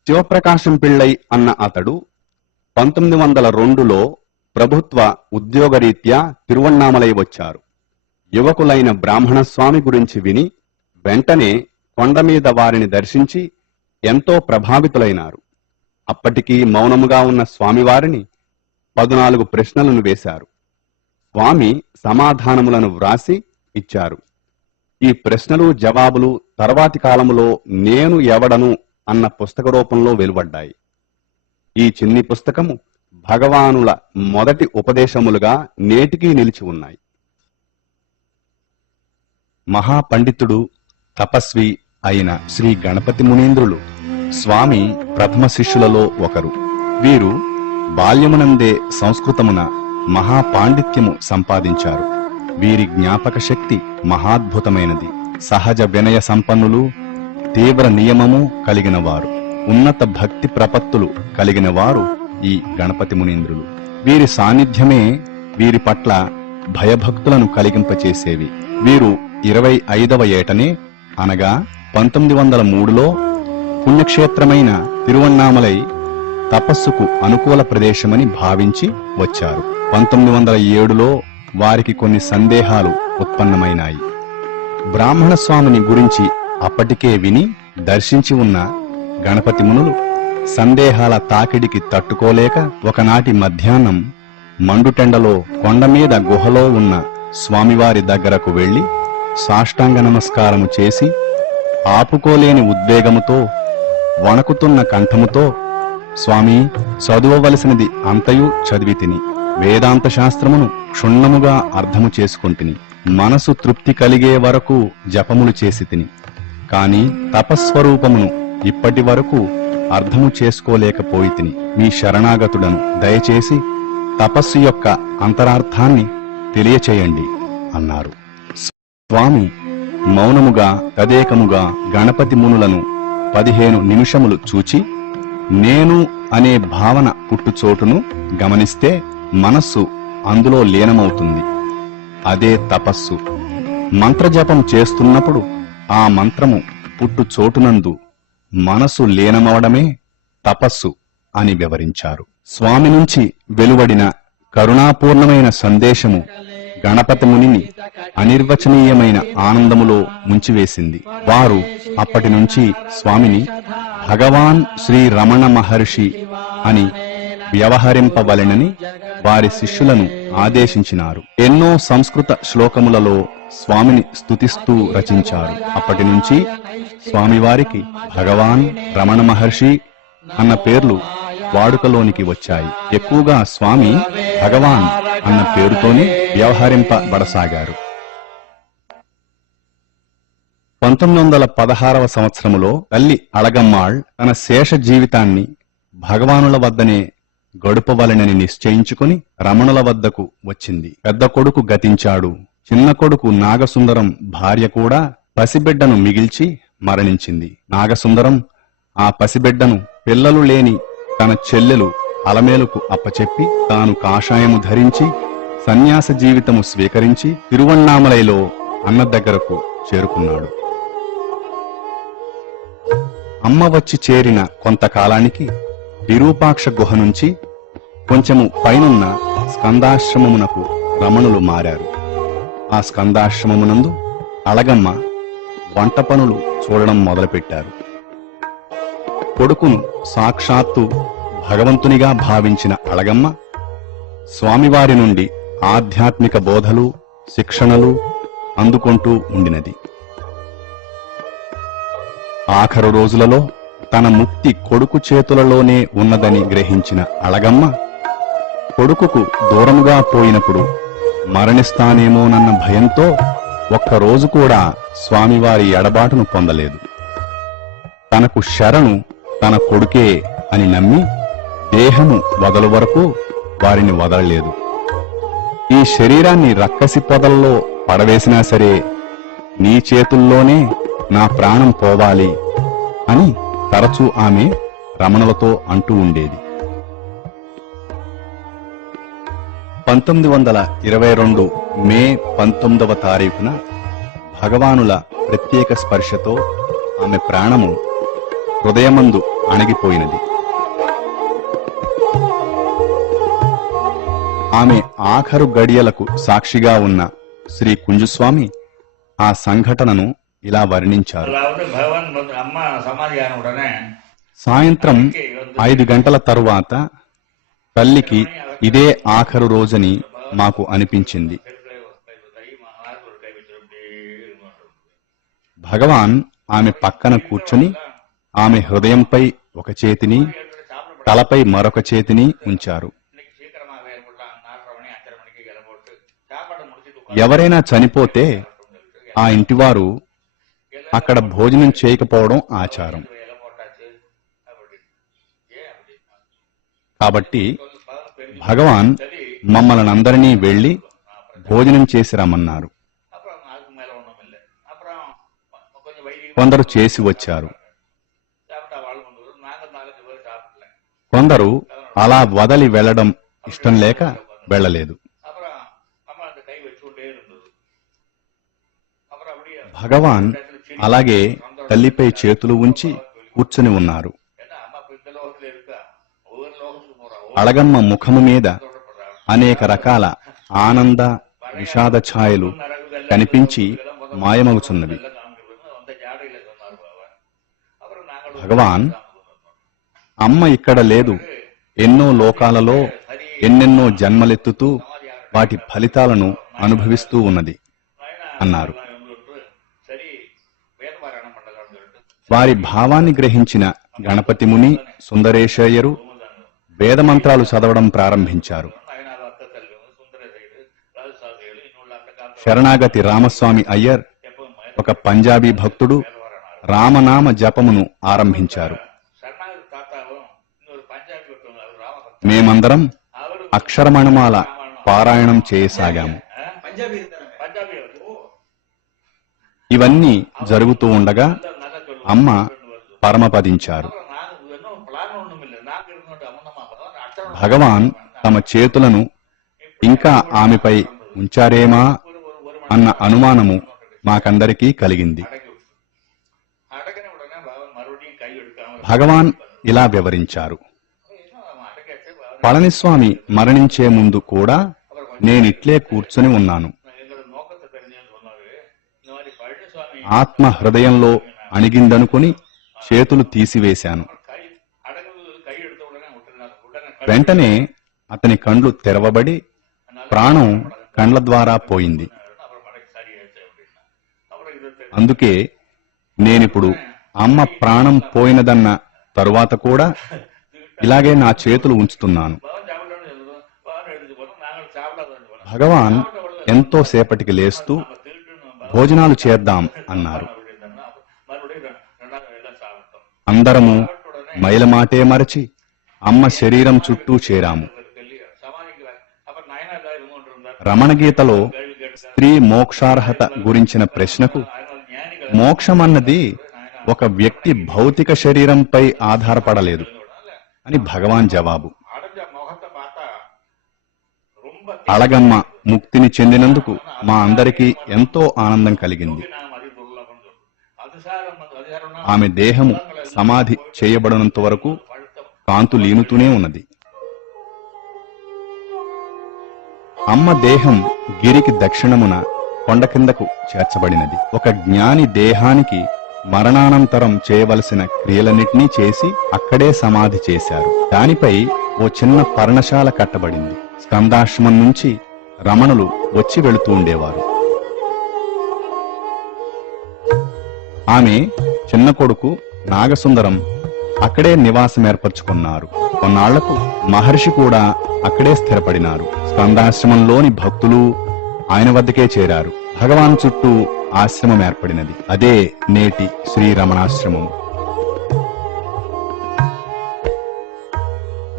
శివప్రకాశం పిళ్ళై అన్న అతడు 1902లో ప్రభుత్వ ఉద్యోగరీత్యా తిరువణ్ణామలై వచ్చారు. యువకులైన బ్రాహ్మణస్వామి గురించి విని వెంటనే కొండమీద వారిని దర్శించి ఎంతో ప్రభావితులైనారు. అప్పటికీ మౌనముగా ఉన్న స్వామివారిని 14 ప్రశ్నలను వేశారు. స్వామి సమాధానములను వ్రాసి ఇచ్చారు. ఈ ప్రశ్నలు జవాబులు తర్వాతి కాలములో నేను ఎవడను అన్న పుస్తక రూపంలో వెలువడ్డాయి. ఈ చిన్ని పుస్తకము భగవానుల మొదటి ఉపదేశములుగా నేటికీ నిలిచి ఉన్నాయి. మహాపండితుడు, తపస్వి అయిన శ్రీ గణపతి మునీంద్రులు స్వామి ప్రథమ శిష్యులలో ఒకరు. వీరు బాల్యమునందే సంస్కృతమున మహాపాండిత్యము సంపాదించారు. వీరి జ్ఞాపక శక్తి మహాద్భుతమైనది. సహజ వినయ సంపన్నులు, తీవ్ర నియమము కలిగిన వారు, ఉన్నత భక్తి ప్రపత్తులు కలిగిన వారు ఈ గణపతి మునీంద్రులు. వీరి సాన్నిధ్యమే వీరి పట్ల భయభక్తులను కలిగింపచేసేవి. వీరు 25వ ఏటనే అనగా 1903లో పుణ్యక్షేత్రమైన తిరువణ్ణామలై తపస్సుకు అనుకూల ప్రదేశమని భావించి వచ్చారు. 1907లో వారికి కొన్ని సందేహాలు ఉత్పన్నమైనాయి. బ్రాహ్మణ స్వామిని గురించి అప్పటికే విని దర్శించి ఉన్న గణపతి మునులు సందేహాల తాకిడికి తట్టుకోలేక ఒకనాటి మధ్యాహ్నం మండుటెండలో కొండమీద గుహలో ఉన్న స్వామివారి దగ్గరకు వెళ్లి సాష్టాంగ నమస్కారము చేసి ఆపుకోలేని ఉద్వేగముతో వణకుతున్న కంఠముతో, స్వామి, చదువవలసినది అంతయు చదివి తిని, వేదాంత శాస్త్రమును క్షుణ్ణముగా అర్థము చేసుకుంటుని, మనసు తృప్తి కలిగే వరకు జపములు చేసి తిని, కాని తపస్వరూపమును ఇప్పటి వరకు అర్థము చేసుకోలేకపోయితిని. మీ శరణాగతుడను, దయచేసి తపస్సు యొక్క అంతరార్థాన్ని తెలియచేయండి అన్నారు. స్వామి మౌనముగా తదేకముగా గణపతి మునులను 15 నిమిషములు చూచి, నేను అనే భావన పుట్టుచోటును గమనిస్తే మనస్సు అందులో లీనమవుతుంది. అదే తపస్సు. మంత్రజపం చేస్తున్నప్పుడు ఆ మంత్రము పుట్టుచోటునందు మనసు లీనమవడమే తపస్సు అని వివరించారు. స్వామి నుంచి వెలువడిన కరుణాపూర్ణమైన సందేశము గణపతి మునిని అనిర్వచనీయమైన ఆనందములో ముంచివేసింది. వారు అప్పటి నుంచి స్వామిని భగవాన్ శ్రీ రమణ మహర్షి అని వ్యవహరింపవలెనని వారి శిష్యులను ఆదేశించినారు. ఎన్నో సంస్కృత శ్లోకములలో స్వామిని స్తుతిస్తూ రచించారు. అప్పటి నుంచి స్వామివారికి భగవాన్, రమణ మహర్షి అన్న పేర్లు వాడుకలోనికి వచ్చాయి. ఎక్కువగా స్వామి భగవాన్ అన్న పేరుతోనే వ్యవహరింపబడసాగారు. 1916వ సంవత్సరములో తల్లి అళగమ్మాళ్ తన శేష జీవితాన్ని భగవానుల వద్దనే గడుపవలెనని నిశ్చయించుకుని రమణుల వద్దకు వచ్చింది. పెద్ద కొడుకు గతించాడు, చిన్న కొడుకు నాగసుందరం భార్య కూడా పసిబిడ్డను మిగిల్చి మరణించింది. నాగసుందరం ఆ పసిబిడ్డను పిల్లలు లేని తన చెల్లెలు అలమేలుకు అప్పచెప్పి తాను కాషాయము ధరించి సన్యాస జీవితము స్వీకరించి తిరువణ్ణామలైలో అన్న దగ్గరకు చేరుకున్నాడు. అమ్మ వచ్చి చేరిన కొంతకాలానికి విరూపాక్ష గుహ నుంచి కొంచెము పైనున్న స్కందాశ్రమమునకు రమణులు మారారు. ఆ స్కందాశ్రమమునందు అళగమ్మ వంట పనులు చూడడం మొదలుపెట్టారు. కొడుకును సాక్షాత్తు భగవంతునిగా భావించిన అళగమ్మ స్వామివారి నుండి ఆధ్యాత్మిక బోధలు శిక్షణలు అందుకుంటూ ఉండినది. ఆఖరు రోజులలో తన ముక్తి కొడుకు చేతులలోనే ఉన్నదని గ్రహించిన అళగమ్మ కొడుకుకు దూరముగా పోయినప్పుడు మరణిస్తానేమోనన్న భయంతో ఒక్కరోజు కూడా స్వామివారి ఎడబాటును పొందలేదు. తనకు శరణు తన కొడుకే అని నమ్మి దేహము వదలు వరకు వారిని వదలలేదు. ఈ శరీరాన్ని రక్కసి పొదల్లో పడవేసినా సరే నీ చేతుల్లోనే నా ప్రాణం పోవాలి అని తరచూ ఆమె రమణులతో అంటూ ఉండేది. 1922 మే 19వ తారీఖున భగవానుల ప్రత్యేక స్పర్శతో ఆమె ప్రాణము హృదయమందు అణగిపోయినది. ఆమె ఆఖరు గడియలకు సాక్షిగా ఉన్న శ్రీ కుంజుస్వామి ఆ సంఘటనను ఇలా వర్ణించారు. సాయంత్రం 5 గంటల తరువాత తల్లికి ఇదే ఆఖరు రోజని మాకు అనిపించింది. భగవాన్ ఆమె పక్కన కూర్చుని ఆమె హృదయంపై ఒక చేతిని తలపై మరొక చేతిని ఉంచారు. ఎవరైనా చనిపోతే ఆ ఇంటివారు అక్కడ భోజనం చేయకపోవడం ఆచారం. కాబట్టి భగవాన్ మమ్మల్నందరినీ వెళ్లి భోజనం చేసి రమ్మన్నారు. కొందరు చేసి వచ్చారు. కొందరు అలా వదలి వెళ్లడం ఇష్టం లేక వెళ్లలేదు. భగవాన్ అలాగే తల్లిపై చేతులు ఉంచి కూర్చుని ఉన్నారు. అళగమ్మ ముఖము మీద అనేక రకాల ఆనంద విషాద ఛాయలు కనిపించి మాయమవుచున్నవి. భగవాన్, అమ్మ ఇక్కడ లేదు, ఎన్నో లోకాలలో ఎన్నెన్నో జన్మలెత్తుతూ వాటి ఫలితాలను అనుభవిస్తూ ఉన్నది అన్నారు. వారి భావాన్ని గ్రహించిన గణపతి ముని సుందరేశయ్యరు వేదమంత్రాలు చదవడం ప్రారంభించారు. శరణాగతి రామస్వామి అయ్యర్, ఒక పంజాబీ భక్తుడు, రామనామ జపమును ఆరంభించారు. మేమందరం అక్షరమణమాల పారాయణం చేయసాగాము. ఇవన్నీ జరుగుతూ ఉండగా అమ్మ పరమపదించారు. భగవాన్ తమ చేతులను ఇంకా ఆమెపై ఉంచారేమా అన్న అనుమానము మాకందరికీ కలిగింది. భగవాన్ ఇలా వివరించారు. పళనిస్వామి మరణించే ముందు కూడా నేనిట్లే కూర్చుని ఉన్నాను. ఆత్మ హృదయంలో అణిగిందనుకుని చేతులు తీసివేశాను. వెంటనే అతని కండ్లు తెరవబడి ప్రాణం కండ్ల ద్వారా పోయింది. అందుకే నేనిప్పుడు అమ్మ ప్రాణం పోయినదన్న తరువాత కూడా ఇలాగే నా చేతులు ఉంచుతున్నాను. భగవాన్ ఎంతో సేపటికి లేస్తూ భోజనాలు చేద్దాం అన్నారు. అందరము మైలమాటే మరచి అమ్మ శరీరం చుట్టూ చేరాము. రమణగీతలో స్త్రీ మోక్షార్హత గురించిన ప్రశ్నకు మోక్షమన్నది ఒక వ్యక్తి భౌతిక శరీరంపై ఆధారపడలేదు అని భగవాన్ జవాబు. అళగమ్మ ముక్తిని చెందినందుకు మా అందరికీ ఎంతో ఆనందం కలిగింది. ఆమె దేహము సమాధి చేయబడినంత వరకు కాంతులీనుతూనే ఉన్నది. అమ్మ దేహం గిరికి దక్షిణమున కొండ కిందకు చేర్చబడినది. ఒక జ్ఞాని దేహానికి మరణానంతరం చేయవలసిన క్రియలన్నిటినీ చేసి అక్కడే సమాధి చేశారు. దానిపై ఓ చిన్న పర్ణశాల కట్టబడింది. స్కందాశ్రమం నుంచి రమణులు వచ్చి వెళుతూ ఉండేవారు. ఆమె చిన్న కొడుకు నాగసుందరం అక్కడే నివాసం ఏర్పరచుకున్నారు. కొన్నాళ్లకు మహర్షి కూడా అక్కడే స్థిరపడినారు. స్కందాశ్రమంలోని భక్తులు ఆయన వద్దకే చేరారు. భగవాన్ చుట్టూ ఆశ్రమం ఏర్పడినది. అదే నేటి శ్రీరమణాశ్రమం.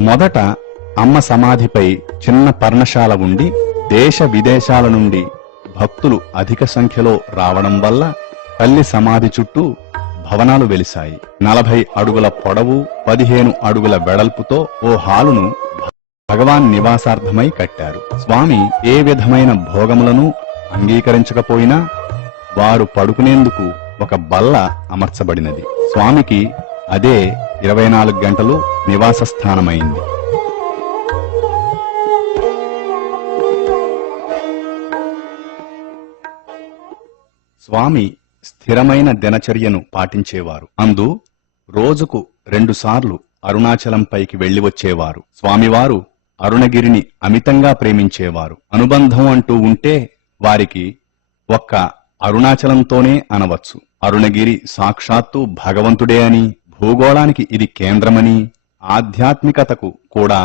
మొదట అమ్మ సమాధిపై చిన్న పర్ణశాల ఉండి దేశ విదేశాల నుండి భక్తులు అధిక సంఖ్యలో రావడం వల్ల తల్లి సమాధి చుట్టూ భవనాలు వెలిశాయి. 40 అడుగుల పొడవు, 15 అడుగుల వెడల్పుతో ఓ హాలును భగవాన్ నివాసార్థమై కట్టారు. స్వామి ఏ విధమైన భోగములను అంగీకరించకపోయినా వారు పడుకునేందుకు ఒక బల్ల అమర్చబడినది. స్వామికి అదే 24 గంటలు నివాస స్థానమైంది. స్వామి స్థిరమైన దినచర్యను పాటించేవారు. అందు రోజుకు 2 సార్లు అరుణాచలంపైకి వెళ్లి వచ్చేవారు. స్వామివారు అరుణగిరిని అమితంగా ప్రేమించేవారు. అనుబంధం అంటూ ఉంటే వారికి ఒక్క అరుణాచలంతోనే అనవచ్చు. అరుణగిరి సాక్షాత్తు భగవంతుడే అని, భూగోళానికి ఇది కేంద్రమని, ఆధ్యాత్మికతకు కూడా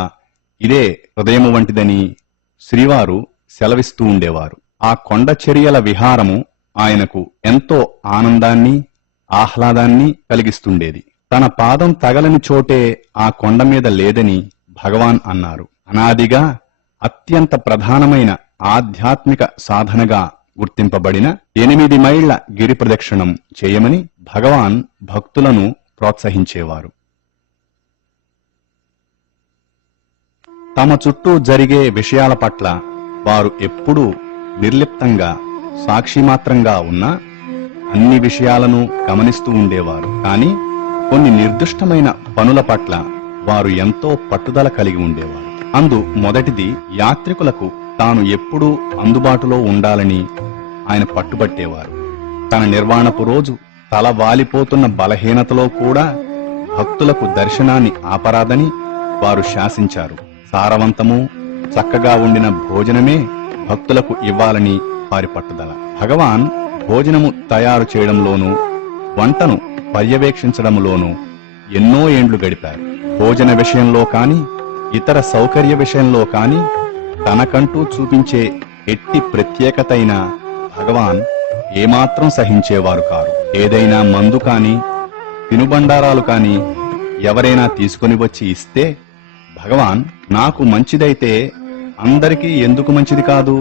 ఇదే హృదయము వంటిదని శ్రీవారు సెలవిస్తూ ఉండేవారు. ఆ కొండచర్యల విహారము ఆయనకు ఎంతో ఆనందాన్ని, ఆహ్లాదాన్ని కలిగిస్తుండేది. తన పాదం తగలని చోటే ఆ కొండ మీద లేదని భగవాన్ అన్నారు. అనాదిగా అత్యంత ప్రధానమైన ఆధ్యాత్మిక సాధనగా గుర్తింపబడిన 8 మైళ్ల గిరి ప్రదక్షిణం చేయమని భగవాన్ భక్తులను ప్రోత్సహించేవారు. తమ చుట్టూ జరిగే విషయాల పట్ల వారు ఎప్పుడూ నిర్లిప్తంగా, సాక్షిమాత్రంగా ఉన్నా అన్ని విషయాలను గమనిస్తూ ఉండేవారు. కాని కొన్ని నిర్దిష్టమైన పనుల పట్ల వారు ఎంతో పట్టుదల కలిగి ఉండేవారు. అందు మొదటిది యాత్రికులకు తాను ఎప్పుడూ అందుబాటులో ఉండాలని ఆయన పట్టుబట్టేవారు. తన నిర్వాణపు రోజు తల వాలిపోతున్న బలహీనతలో కూడా భక్తులకు దర్శనాన్ని ఆపరాదని వారు శాసించారు. సారవంతము, చక్కగా ఉండిన భోజనమే భక్తులకు ఇవ్వాలని వారి పట్టుదల. భగవాన్ భోజనము తయారు చేయడంలోనూ వంటను పర్యవేక్షించడంలోనూ ఎన్నో ఏండ్లు గడిపారు. భోజన విషయంలో కాని, ఇతర సౌకర్య విషయంలో కాని తనకంటూ చూపించే ఎట్టి ప్రత్యేకతైన భగవాన్ ఏమాత్రం సహించేవారు కారు. ఏదైనా మందు కాని, తినుబండారాలు కాని ఎవరైనా తీసుకుని వచ్చి ఇస్తే భగవాన్ నాకు మంచిదైతే అందరికీ ఎందుకు మంచిది కాదు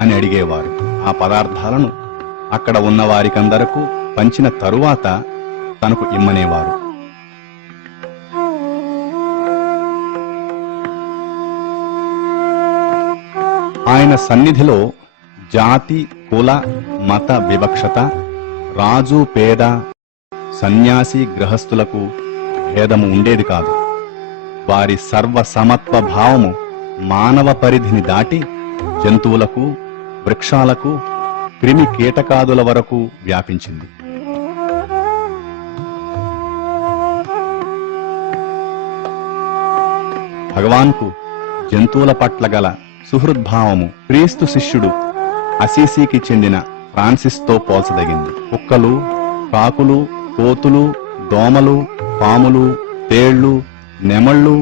అని అడిగేవారు. ఆ పదార్థాలను అక్కడ ఉన్న వారికందరకు పంచిన తరువాత తనకు ఇమ్మనేవారు. ఆయన సన్నిధిలో జాతి, కుల, మత వివక్షత, రాజు పేద, సన్యాసి గృహస్థులకు భేదము ఉండేది కాదు. వారి సర్వసమత్వ భావము మానవ పరిధిని దాటి జంతువులకు, వృక్షాలకు, క్రిమి కీటకాదుల వరకు వ్యాపించింది. భగవాన్కు జంతువుల పట్ల గల సుహృద్భావము క్రీస్తు శిష్యుడు అసీసీకి చెందిన ఫ్రాన్సిస్తో పోల్చదగింది. కుక్కలు, కాకులు, కోతులు, దోమలు, పాములు, తేళ్లు, నెమళ్లు,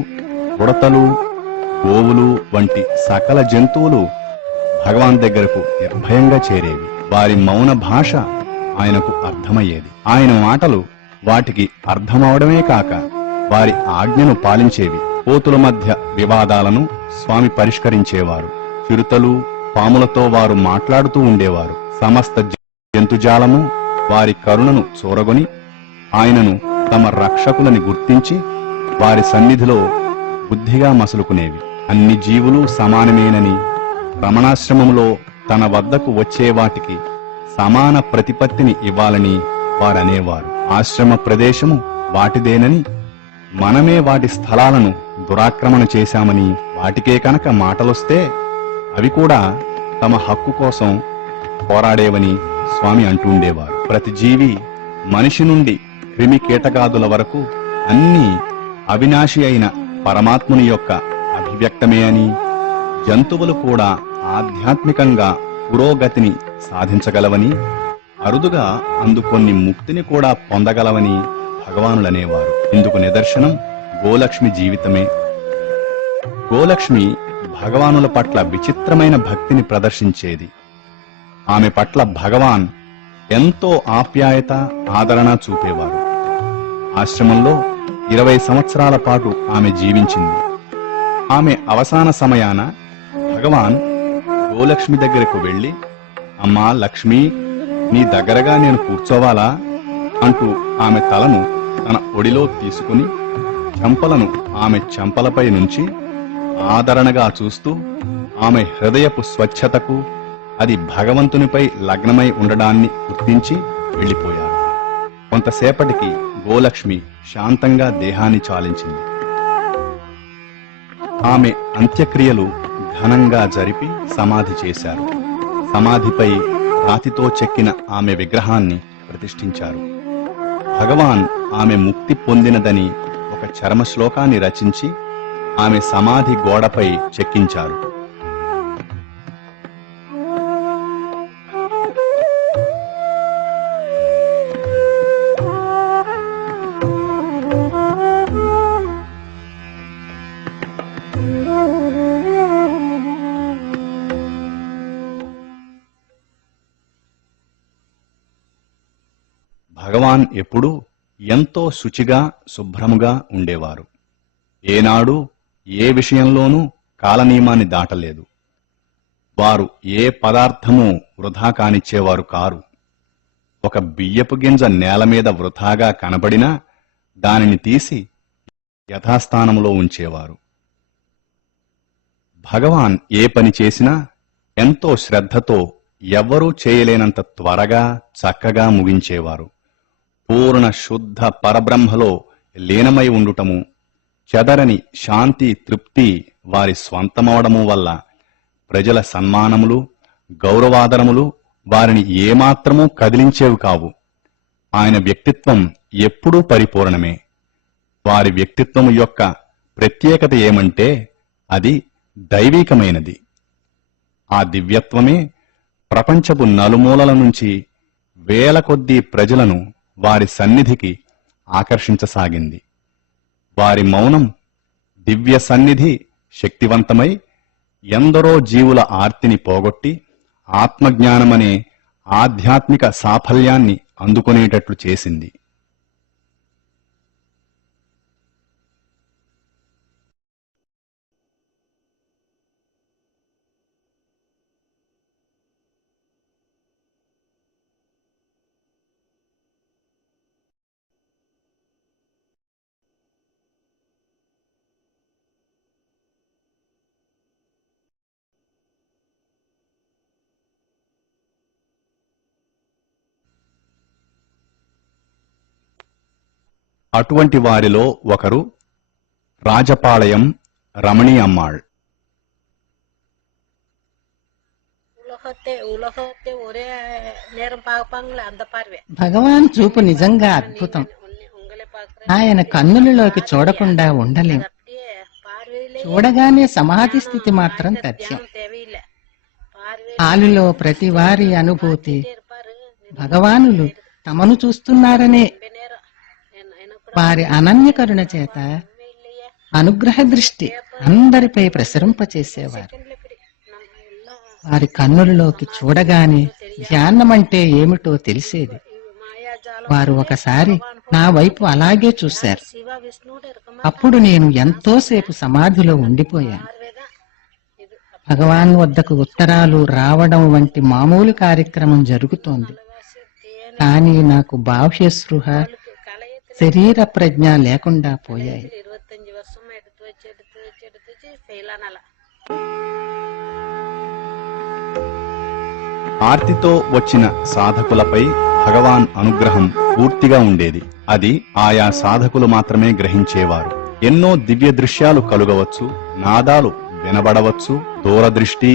ఉడతలు, గోవులు వంటి సకల జంతువులు భగవాన్ దగ్గరకు నిర్భయంగా చేరేవి. వారి మౌన భాష ఆయనకు అర్థమయ్యేది. ఆయన మాటలు వాటికి అర్థమవడమే కాక వారి ఆజ్ఞను పాలించేవి. కోతుల మధ్య వివాదాలను స్వామి పరిష్కరించేవారు. చిరుతలు, పాములతో వారు మాట్లాడుతూ ఉండేవారు. సమస్త జంతుజాలము వారి కరుణను చూరగొని ఆయనను తమ రక్షకులని గుర్తించి వారి సన్నిధిలో బుద్ధిగా మసులుకునేవి. అన్ని జీవులు సమానమేనని, రమణాశ్రమంలో తన వద్దకు వచ్చే వాటికి సమాన ప్రతిపత్తిని ఇవ్వాలని వారనేవారు. ఆశ్రమ ప్రదేశము వాటిదేనని, మనమే వాటి స్థలాలను దురాక్రమణ చేశామని, వాటికే కనుక మాటలొస్తే అవి కూడా తమ హక్కు కోసం పోరాడేవని స్వామి అంటుండేవారు. ప్రతి జీవి, మనిషి నుండి క్రిమి కీటకాదుల వరకు అన్నీ అవినాశి అయిన పరమాత్ముని యొక్క అభివ్యక్తమే అని, జంతువులు కూడా ఆధ్యాత్మికంగా పురోగతిని సాధించగలవని, అరుదుగా అందుకొన్ని ముక్తిని కూడా పొందగలవని భగవానులనేవారు. ఇందుకు నిదర్శనం గోలక్ష్మి జీవితమే. గోలక్ష్మి భగవానుల పట్ల విచిత్రమైన భక్తిని ప్రదర్శించేది. ఆమె పట్ల భగవాన్ ఎంతో ఆప్యాయత, ఆదరణ చూపేవారు. ఆశ్రమంలో 20 సంవత్సరాల పాటు ఆమె జీవించింది. ఆమె అవసాన సమయాన భగవాన్ గోలక్ష్మి దగ్గరకు వెళ్లి, అమ్మా లక్ష్మి, నీ దగ్గరగా నేను కూర్చోవాలా అంటూ ఆమె తలను తన ఒడిలో తీసుకుని చెంపలను ఆమె చెంపలపై నుంచి ఆదరణగా చూస్తూ ఆమె హృదయపు స్వచ్ఛతకు, అది భగవంతునిపై లగ్నమై ఉండడాన్ని గుర్తించి వెళ్లిపోయారు. కొంతసేపటికి గోలక్ష్మి శాంతంగా దేహాన్ని చాలించింది. ఆమె అంత్యక్రియలు ఘనంగా జరిపి సమాధి చేశారు. సమాధిపై రాతితో చెక్కిన ఆమె విగ్రహాన్ని ప్రతిష్ఠించారు. భగవాన్ ఆమె ముక్తి పొందినదని ఒక చరమ శ్లోకాన్ని రచించి ఆమె సమాధి గోడపై చెక్కించారు. భగవాన్ ఎప్పుడూ ఎంతో శుచిగా, శుభ్రముగా ఉండేవారు. ఏనాడు ఏ విషయంలోనూ కాలనియమాన్ని దాటలేదు. వారు ఏ పదార్థమూ వృధా కానిచ్చేవారు కారు. ఒక బియ్యపు గింజ నేల మీద వృథాగా కనబడినా దానిని తీసి యథాస్థానంలో ఉంచేవారు. భగవాన్ ఏ పని చేసినా ఎంతో శ్రద్ధతో, ఎవ్వరూ చేయలేనంత త్వరగా, చక్కగా ముగించేవారు. పూర్ణ శుద్ధ పరబ్రహ్మలో లీనమై ఉండుటము, చెదరని శాంతి, తృప్తి వారి స్వంతమవడము వల్ల ప్రజల సన్మానములు, గౌరవాదరములు వారిని ఏమాత్రమూ కదిలించేవి కావు. ఆయన వ్యక్తిత్వం ఎప్పుడూ పరిపూర్ణమే. వారి వ్యక్తిత్వము యొక్క ప్రత్యేకత ఏమంటే అది దైవీకమైనది. ఆ దివ్యత్వమే ప్రపంచపు నలుమూలల నుంచి వేల కొద్దీ ప్రజలను వారి సన్నిధికి ఆకర్షించసాగింది. వారి మౌనం, దివ్య సన్నిధి శక్తివంతమై ఎందరో జీవుల ఆర్తిని పోగొట్టి ఆత్మజ్ఞానమనే ఆధ్యాత్మిక సాఫల్యాన్ని అందుకునేటట్లు చేసింది. అటువంటి వారిలో ఒకరు రాజపాళయం రమణి అమ్మాళ్. భగవాన్ చూపు నిజంగా అద్భుతం. ఆయన కన్నులలోకి చూడకుండా ఉండలేం. చూడగానే సమాధి స్థితి మాత్రం తథ్యం. హాలులో ప్రతి వారి అనుభూతి భగవానులు తమను చూస్తున్నారనే. వారి అనన్య కరుణ చేత అనుగ్రహ దృష్టి అందరిపై ప్రసరింపచేసేవారు. వారి కన్నులలోకి చూడగానే ధ్యానమంటే ఏమిటో తెలిసేది. వారు ఒకసారి నా వైపు అలాగే చూశారు. అప్పుడు నేను ఎంతోసేపు సమాధిలో ఉండిపోయాను. భగవాన్ వద్దకు ఉత్తరాలు రావడం వంటి మామూలు కార్యక్రమం జరుగుతోంది. కానీ నాకు బాహ్య స్పృహ, శరీర ప్రజ్ఞ లేకుండా పోయాయి. ఆర్తితో వచ్చిన సాధకులపై భగవాన్ అనుగ్రహం పూర్తిగా ఉండేది. అది ఆయా సాధకులు మాత్రమే గ్రహించేవారు. ఎన్నో దివ్య దృశ్యాలు కలుగవచ్చు, నాదాలు వినబడవచ్చు, దూరదృష్టి,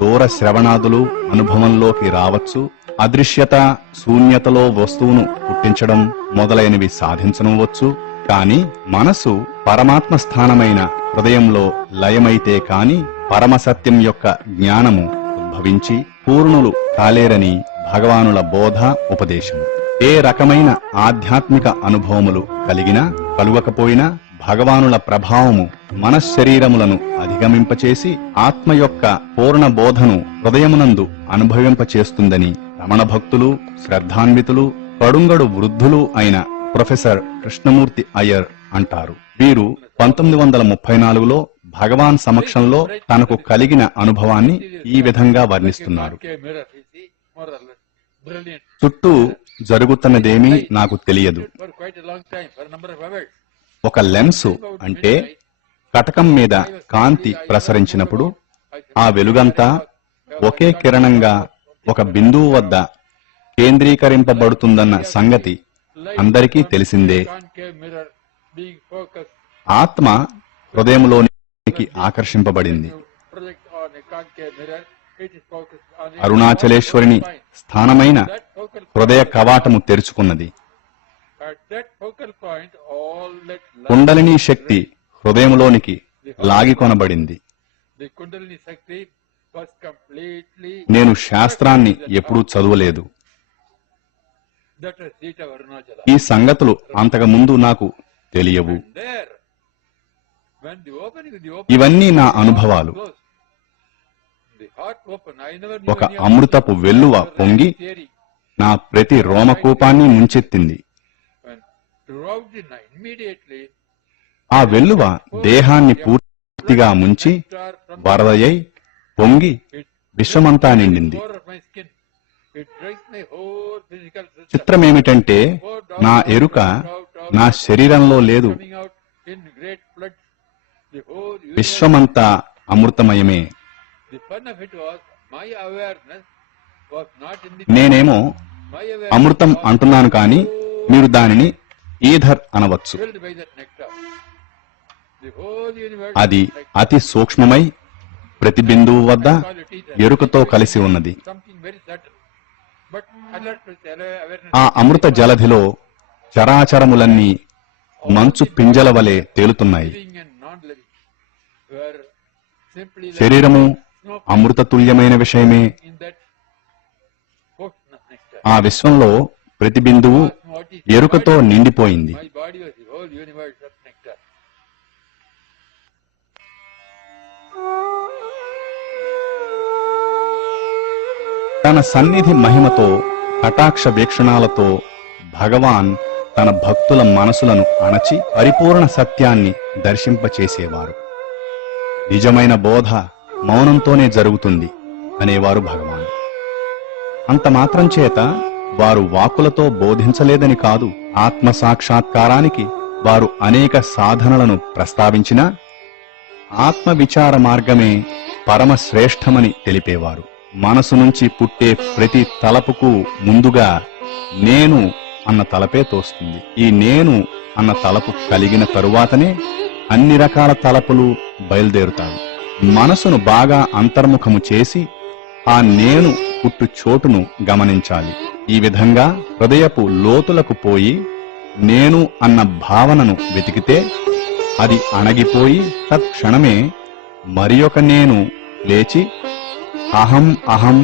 దూర శ్రవణాదులు అనుభవంలోకి రావచ్చు, అదృశ్యత, శూన్యతలో వస్తువును పుట్టించడం మొదలైనవి సాధించనవచ్చు. కాని మనసు పరమాత్మ స్థానమైన హృదయంలో లయమైతే కాని పరమసత్యం యొక్క జ్ఞానము ఉద్భవించి పూర్ణులు కాలేరని భగవానుల బోధ, ఉపదేశం. ఏ రకమైన ఆధ్యాత్మిక అనుభవములు కలిగినా కలుగకపోయినా భగవానుల ప్రభావము మనశ్శరీరములను అధిగమింపచేసి ఆత్మ యొక్క పూర్ణ బోధను హృదయమునందు అనుభవింపచేస్తుందని రమణ భక్తులు, శ్రద్ధాన్వితులు, కడుంగడు వృద్ధులు అయిన ప్రొఫెసర్ కృష్ణమూర్తి అయ్యర్ అంటారు. వీరు 1934లో భగవాన్ సమక్షంలో తనకు కలిగిన అనుభవాన్ని ఈ విధంగా వర్ణిస్తున్నారు. చుట్టూ జరుగుతున్నదేమీ నాకు తెలియదు. ఒక లెన్సు అంటే కటకం మీద కాంతి ప్రసరించినప్పుడు ఆ వెలుగంతా ఒకే కిరణంగా ఒక బిందువు వద్ద కేంద్రీకరింపబడుతుందన్న సంగతి అందరికీ తెలిసిందే. ఆత్మ హృదయంలోనికి ఆకర్షింపబడింది. అరుణాచలేశ్వరిని స్థానమైన హృదయ కవాటము తెరుచుకున్నది. కుండలిని శక్తి హృదయంలోనికి లాగికొనబడింది. నేను శాస్త్రాన్ని ఎప్పుడూ చదవలేదు. ఈ సంగతులు అంతకుముందు నాకు తెలియవు. ఇవన్నీ నా అనుభవాలు. ఒక అమృతపు వెల్లువ పొంగి నా ప్రతి రోమకూపాన్ని ముంచెత్తింది. ఆ వెల్లువ దేహాన్ని పూర్తిగా ముంచి వరదయై పొంగి విశ్వమంతా నిండింది. చిత్రమేమిటంటే నా ఎరుక నా శరీరంలో లేదు. విశ్వమంతా అమృతమయమే. నేనేమో అమృతం అంటున్నాను కాని మీరు దానిని ఈథర్ అనవచ్చు. అది అతి సూక్ష్మమై ప్రతి బిందువు వద్ద ఎరుకతో కలిసి ఉన్నది. ఆ అమృత జలధిలో చరాచరములన్నీ మంచు పింజల వలె తేలుతున్నాయి. శరీరము అమృతతుల్యమైన విషయమే. ఆ విశ్వంలో ప్రతి బిందువు ఎరుకతో నిండిపోయింది. తన సన్నిధి మహిమతో, కటాక్ష వీక్షణాలతో భగవాన్ తన భక్తుల మనసులను అణచి పరిపూర్ణ సత్యాన్ని దర్శింపచేసేవారు. నిజమైన బోధ మౌనంతోనే జరుగుతుంది అనేవారు భగవాన్. అంత మాత్రం చేత వారు వాక్కులతో బోధించలేదని కాదు. ఆత్మ సాక్షాత్కారానికి వారు అనేక సాధనలను ప్రస్తావించినా ఆత్మ విచార మార్గమే పరమశ్రేష్టమని తెలిపేవారు. మనసు నుంచి పుట్టే ప్రతి తలపుకు ముందుగా నేను అన్న తలపే తోస్తుంది. ఈ నేను అన్న తలపు కలిగిన తరువాతనే అన్ని రకాల తలపులు బయలుదేరుతాయి. మనసును బాగా అంతర్ముఖము చేసి ఆ నేను పుట్టు చోటును గమనించాలి. ఈ విధంగా హృదయపు లోతులకు పోయి నేను అన్న భావనను వెతికితే అది అణగిపోయి తత్క్షణమే మరి ఒక నేను లేచి అహం అహం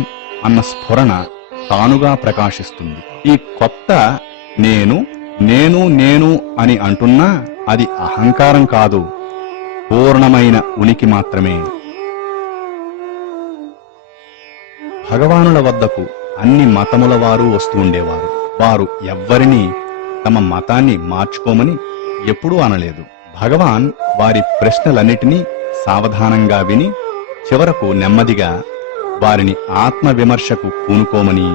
అన్న స్ఫురణ తానుగా ప్రకాశిస్తుంది. ఈ కొత్త నేను నేను నేను అని అంటున్నా అది అహంకారం కాదు, పూర్ణమైన ఉనికి మాత్రమే. భగవానుల వద్దకు అన్ని మతముల వారు వస్తూ ఉండేవారు. వారు ఎవ్వరినీ తమ మతాన్ని మార్చుకోమని ఎప్పుడూ అనలేదు. భగవాన్ వారి ప్రశ్నలన్నిటినీ సావధానంగా విని చివరకు నెమ్మదిగా వారిని ఆత్మవిమర్శకు పూనుకోమని,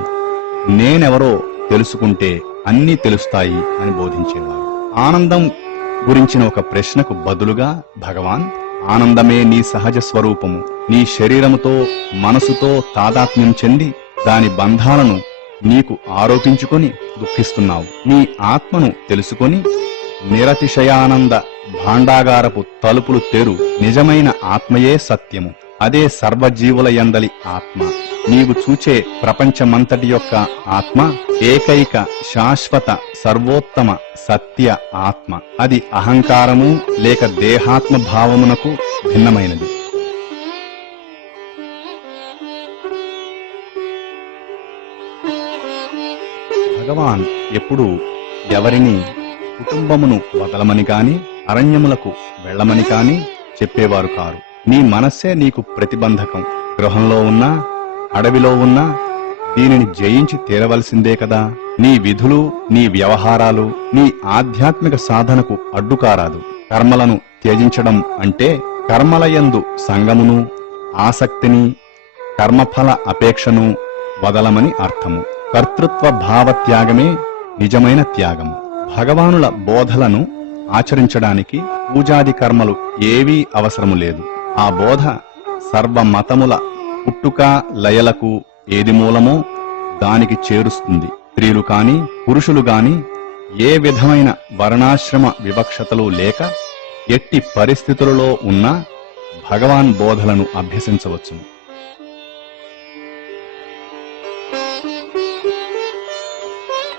నేనెవరో తెలుసుకుంటే అన్నీ తెలుస్తాయి అని బోధించేవారు. ఆనందం గురించిన ఒక ప్రశ్నకు బదులుగా భగవాన్, ఆనందమే నీ సహజ స్వరూపము. నీ శరీరముతో మనసుతో తాదాత్మ్యం చెంది దాని బంధాలను నీకు ఆరోపించుకొని దుఃఖిస్తున్నావు. నీ ఆత్మను తెలుసుకొని నిరతిశయానంద భాండాగారపు తలుపులు తెరు. నిజమైన ఆత్మయే సత్యము. అదే సర్వజీవుల యందలి ఆత్మ. నీవు చూచే ప్రపంచమంతటి యొక్క ఆత్మ ఏకైక శాశ్వత సర్వోత్తమ సత్య ఆత్మ. అది అహంకారము లేక దేహాత్మ భావమునకు భిన్నమైనది. భగవాన్ ఎప్పుడూ ఎవరిని కుటుంబమును వదలమని కాని, అరణ్యములకు వెళ్లమని కాని చెప్పేవారు కారు. నీ మనస్సే నీకు ప్రతిబంధకం. గృహంలో ఉన్నా అడవిలో ఉన్నా దీనిని జయించి తీరవలసిందే కదా. నీ విధులు, నీ వ్యవహారాలు నీ ఆధ్యాత్మిక సాధనకు అడ్డుకారాదు. కర్మలను త్యజించడం అంటే కర్మలయందు సంగమును, ఆసక్తిని, కర్మఫల అపేక్షను వదలమని అర్థము. కర్తృత్వ భావత్యాగమే నిజమైన త్యాగము. భగవానుల బోధలను ఆచరించడానికి పూజాది కర్మలు ఏవీ అవసరము లేదు. ఆ బోధ సర్వమతముల పుట్టుక లయలకు ఏది మూలమో దానికి చేరుస్తుంది. స్త్రీలు కాని పురుషులు గాని ఏ విధమైన వర్ణాశ్రమ వివక్షతలు లేక ఎట్టి పరిస్థితులలో ఉన్నా భగవాన్ బోధలను అభ్యసించవచ్చును.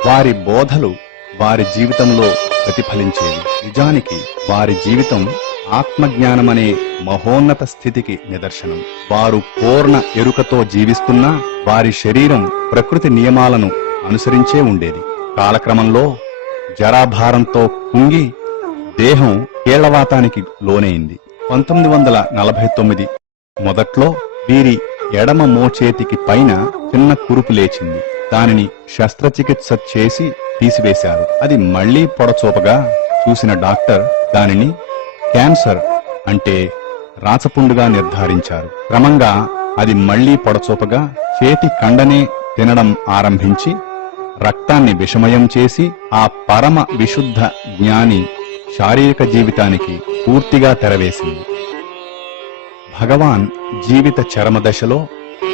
వారి బోధలు వారి జీవితంలో ప్రతిఫలించేవి. నిజానికి వారి జీవితం ఆత్మజ్ఞానమనే మహోన్నత స్థితికి నిదర్శనం. వారు పూర్ణ ఎరుకతో జీవిస్తున్నా వారి శరీరం ప్రకృతి నియమాలను అనుసరించే ఉండేది. కాలక్రమంలో జరాభారంతో కుంగి దేహం కీళ్లవాతానికి లోనైంది. 1949 మొదట్లో వీరి ఎడమ మోచేతికి పైన చిన్న కురుపు లేచింది. దానిని శస్త్రచికిత్స చేసి తీసివేశారు. అది మళ్లీ పొడచూపగా చూసిన డాక్టర్ దానిని క్యాన్సర్ అంటే రాచపుండుగా నిర్ధారించారు. క్రమంగా అది మళ్లీ పొడచూపగా చేతి కండనే తినడం ఆరంభించి రక్తాన్ని విషమయం చేసి ఆ పరమ విశుద్ధ జ్ఞాని శారీరక జీవితానికి పూర్తిగా తెరవేసింది. భగవాన్ జీవిత చరమదశలో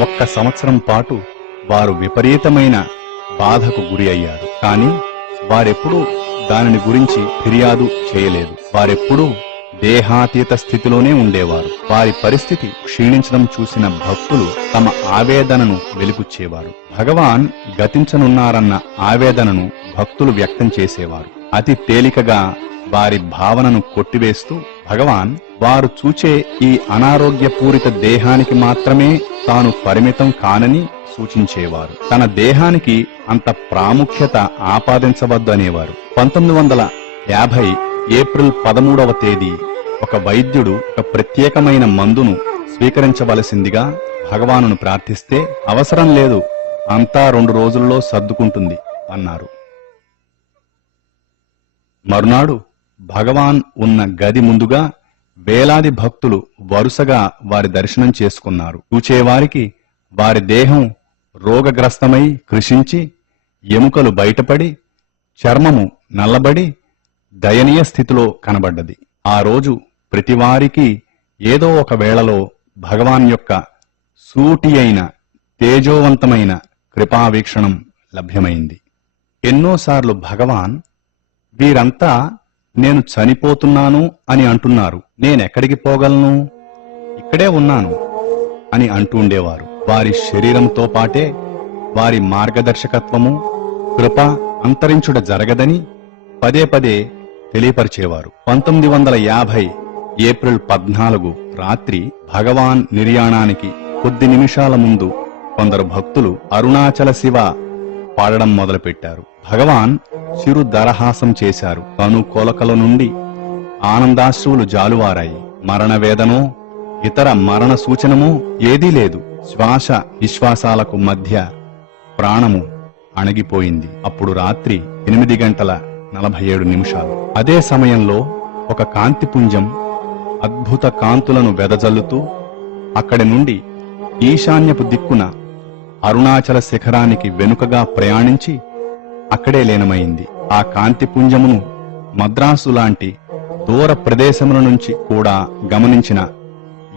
1 సంవత్సరం పాటు వారు విపరీతమైన బాధకు గురి అయ్యారు. కాని వారెప్పుడూ దానిని గురించి ఫిర్యాదు చేయలేదు. వారెప్పుడూ దేహాతీత స్థితిలోనే ఉండేవారు. వారి పరిస్థితి క్షీణించడం చూసిన భక్తులు తమ ఆవేదనను వెలిపుచ్చేవారు. భగవాన్ గతించనున్నారన్న ఆవేదనను భక్తులు వ్యక్తం చేసేవారు. అతి తేలికగా వారి భావనను కొట్టివేస్తూ భగవాన్ వారు చూచే ఈ అనారోగ్యపూరిత దేహానికి మాత్రమే తాను పరిమితం కానని సూచించేవారు. తన దేహానికి అంత ప్రాముఖ్యత ఆపాదించవద్దనేవారు. 1950 ఏప్రిల్ 13వ తేదీ ఒక వైద్యుడు ఒక ప్రత్యేకమైన మందును స్వీకరించవలసిందిగా భగవానును ప్రార్థిస్తే, అవసరం లేదు, అంతా 2 రోజుల్లో సర్దుకుంటుంది అన్నారు. మరునాడు భగవాన్ ఉన్న గది ముందుగా వేలాది భక్తులు వరుసగా వారి దర్శనం చేసుకున్నారు. చూచేవారికి వారి దేహం రోగగ్రస్తమై కృశించి ఎముకలు బయటపడి చర్మము నల్లబడి దయనీయ స్థితిలో కనబడ్డది. ఆ రోజు ప్రతివారికి ఏదో ఒక వేళలో భగవాన్ యొక్క సూటి అయిన తేజోవంతమైన కృపావీక్షణం లభ్యమైంది. ఎన్నోసార్లు భగవాన్ వీరంతా నేను చనిపోతున్నాను అని అంటున్నారు, నేనెక్కడికి పోగలను, ఇక్కడే ఉన్నాను అని అంటుండేవారు. వారి శరీరంతో పాటే వారి మార్గదర్శకత్వము కృప అంతరించుట జరగదని పదే పదే తెలియపరిచేవారు. 1950 ఏప్రిల్ 14 రాత్రి భగవాన్ నిర్యాణానికి కొద్ది నిమిషాల ముందు కొందరు భక్తులు అరుణాచల శివ పాడడం మొదలుపెట్టారు. భగవాన్ చిరు దరహాసం చేశారు. కనుకొలకల నుండి ఆనందాశ్రువులు జాలువారాయి. మరణవేదనో ఇతర మరణ సూచనమో ఏదీ లేదు. శ్వాస నిశ్వాసాలకు మధ్య ప్రాణము అణగిపోయింది. అప్పుడు రాత్రి 8:47. అదే సమయంలో ఒక కాంతిపుంజం అద్భుత కాంతులను వెదజల్లుతూ అక్కడి నుండి ఈశాన్యపు దిక్కున అరుణాచల శిఖరానికి వెనుకగా ప్రయాణించి అక్కడే లీనమైంది. ఆ కాంతిపుంజమును మద్రాసు లాంటి దూర ప్రదేశముల నుంచి కూడా గమనించిన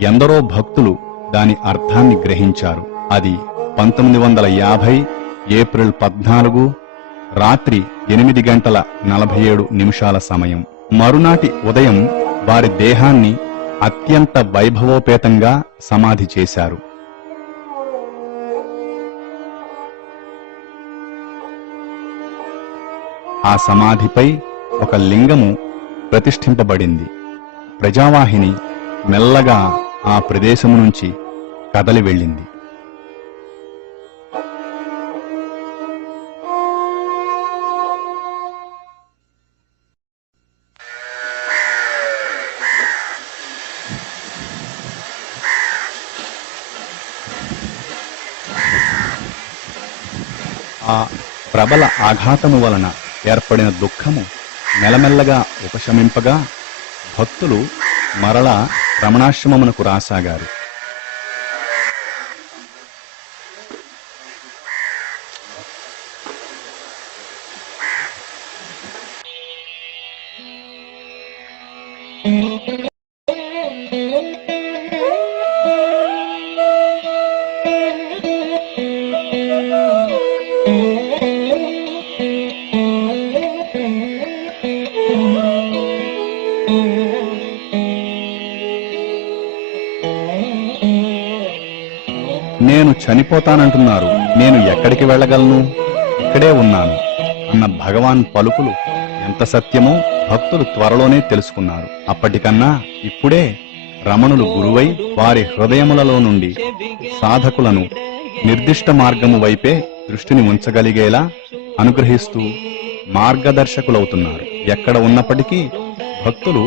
ఎందరో భక్తులు దాని అర్థాన్ని గ్రహించారు. అది 1950 ఏప్రిల్ 14 రాత్రి 8:47 సమయం. మరునాటి ఉదయం వారి దేహాన్ని అత్యంత వైభవోపేతంగా సమాధి చేశారు. ఆ సమాధిపై ఒక లింగము ప్రతిష్ఠింపబడింది. ప్రజావాహిని మెల్లగా ఆ ప్రదేశము నుంచి కదలి వెళ్ళింది. ఆ ప్రబల ఆఘాతము వలన ఏర్పడిన దుఃఖము మెల్లమెల్లగా ఉపశమింపగా భక్తులు మరలా రమణాశ్రమమునకు రాసాగారు. నేను చనిపోతానంటున్నారు, నేను ఎక్కడికి వెళ్ళగలను, ఇక్కడే ఉన్నాను అన్న భగవాన్ పలుకులు ఎంత సత్యమో భక్తులు త్వరలోనే తెలుసుకున్నారు. అప్పటికన్నా ఇప్పుడే రమణులు గురువై వారి హృదయములలో నుండి సాధకులను నిర్దిష్ట మార్గము వైపే దృష్టిని ఉంచగలిగేలా అనుగ్రహిస్తూ మార్గదర్శకులవుతున్నారు. ఎక్కడ ఉన్నప్పటికీ భక్తులు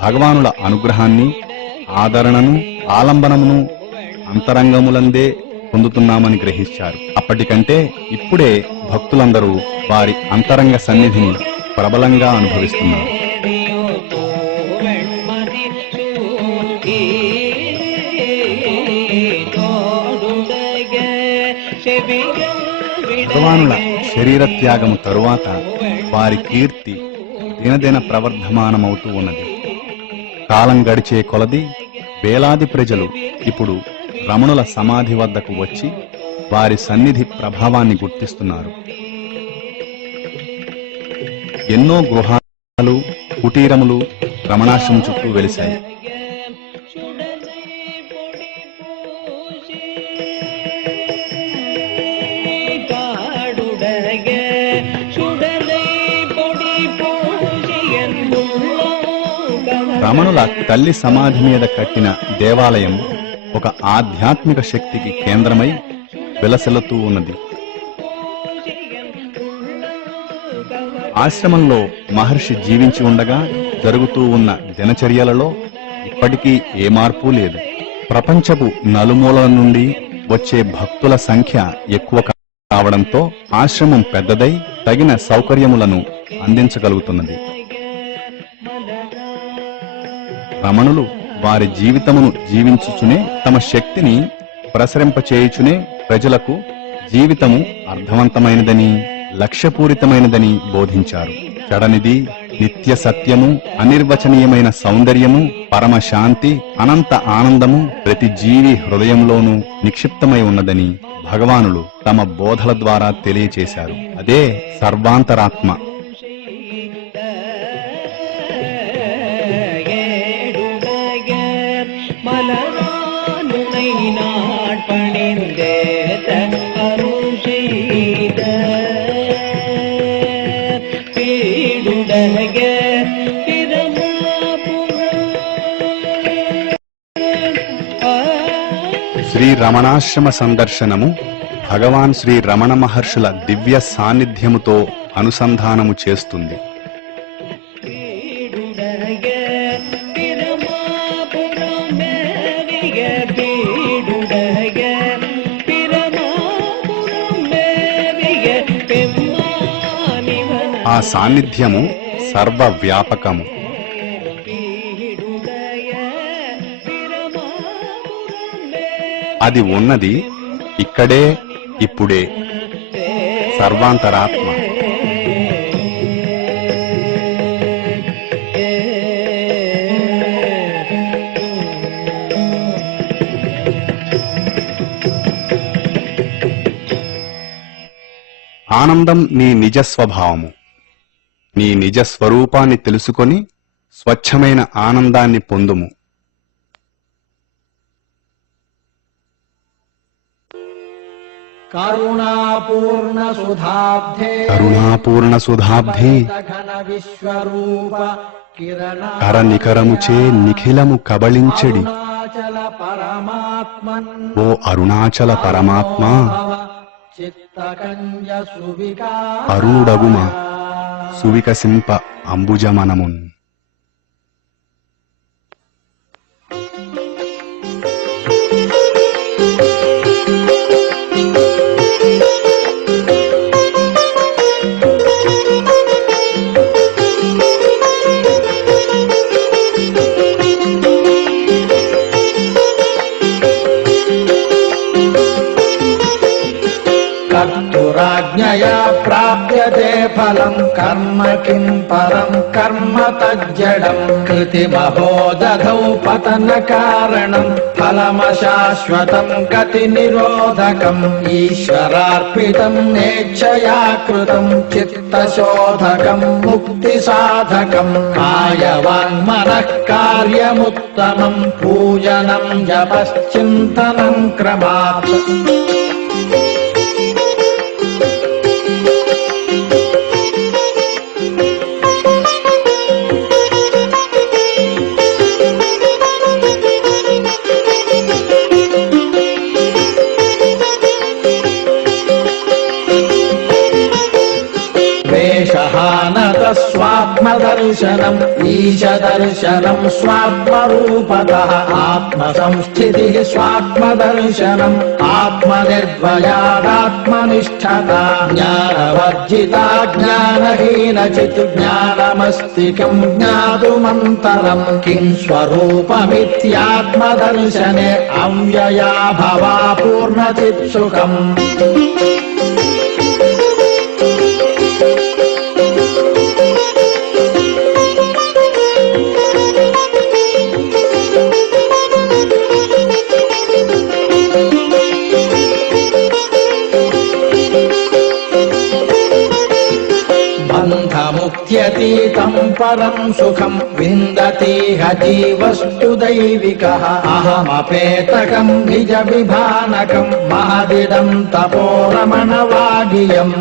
భగవానుల అనుగ్రహాన్ని, ఆదరణను, ఆలంబనమును అంతరంగములందే పొందుతున్నామని గ్రహించారు. అప్పటికంటే ఇప్పుడే భక్తులందరూ వారి అంతరంగ సన్నిధిని ప్రబలంగా అనుభవిస్తున్నారు. భగవానుల శరీర త్యాగము తరువాత వారి కీర్తి దినదిన ప్రవర్ధమానమవుతూ ఉన్నది. కాలం గడిచే కొలది వేలాది ప్రజలు ఇప్పుడు రమణుల సమాధి వద్దకు వచ్చి వారి సన్నిధి ప్రభావాన్ని గుర్తిస్తున్నారు. ఎన్నో గృహాలు, కుటీరములు రమణాశ్రమం చుట్టూ వెలిశాయి. రమణుల తల్లి సమాధి మీద కట్టిన దేవాలయం ఒక ఆధ్యాత్మిక శక్తికి కేంద్రమై విలసిల్లుతూ ఉన్నది. ఆశ్రమంలో మహర్షి జీవించి ఉండగా జరుగుతూ ఉన్న దినచర్యలలో ఇప్పటికీ ఏ మార్పు లేదు. ప్రపంచపు నలుమూలల నుండి వచ్చే భక్తుల సంఖ్య ఎక్కువ కావడంతో ఆశ్రమం పెద్దదై తగిన సౌకర్యములను అందించగలుగుతున్నది. రమణులు వారి జీవితమును జీవించుచునే తమ శక్తిని ప్రసరింపచేయుచునే ప్రజలకు జీవితము అర్థవంతమైనదని, లక్ష్యపూరితమైనదని బోధించారు. చెడనిది, నిత్య సత్యము, అనిర్వచనీయమైన సౌందర్యము, పరమశాంతి, అనంత ఆనందము ప్రతి జీవి హృదయంలోనూ నిక్షిప్తమై ఉన్నదని భగవానులు తమ బోధల ద్వారా తెలియచేశారు. అదే సర్వాంతరాత్మ. శ్రీ రమణాశ్రమ సందర్శనము భగవాన్ శ్రీ రమణ మహర్షుల దివ్య సాన్నిధ్యముతో అనుసంధానము చేస్తుంది. ఆ సాన్నిధ్యము సర్వవ్యాపకము. అది ఉన్నది ఇక్కడే ఇప్పుడే సర్వాంతరాత్మ. ఆనందం నీ నిజ స్వభావము. నీ నిజ స్వరూపాన్ని తెలుసుకొని స్వచ్ఛమైన ఆనందాన్ని పొందుము. కరుణాపూర్ణ సుధాబ్ధి కర నికరముచే నిఖిలము కబళించెడి ఓ అరుణాచల పరమాత్మా, అరుడగుమ సువికసింప అంబుజమనమున్. కర్తురాజ్ఞయా ప్రాప్యతే ఫలం కర్మ కిం పరం కర్మ తజ్జడం కృతిమహో దధౌ పతన కారణం ఫలమశాశ్వతం గతి నిరోధకం ఈశ్వరార్పితం నేచ్ఛయా కృతం చిత్తశోధకం ముక్తి సాధకం కాయవాన్మనః కార్యముత్తమం పూజనం జపశ్చింతనం క్రమాత్. స్వాత్మదర్శనం ఈశదర్శనం స్వాత్మరూపతః ఆత్మసంస్థితిః స్వాత్మదర్శనం ఆత్మనిర్భయాదాత్మనిష్ఠత జ్ఞానవర్జితా జ్ఞానహీనచిత్ జ్ఞానమస్తికం జ్ఞాతుమంతరం కిం స్వరూపమిత్యాత్మదర్శనే అవ్యయా భవా పూర్ణచిత్సుఖం. బంధముక్త్యతీతం పరం సుఖం విందతీహ జీవస్తు దైవికః అహమపేతకం నిజ విభానకం మహదిదం తపోరమణవాగియం.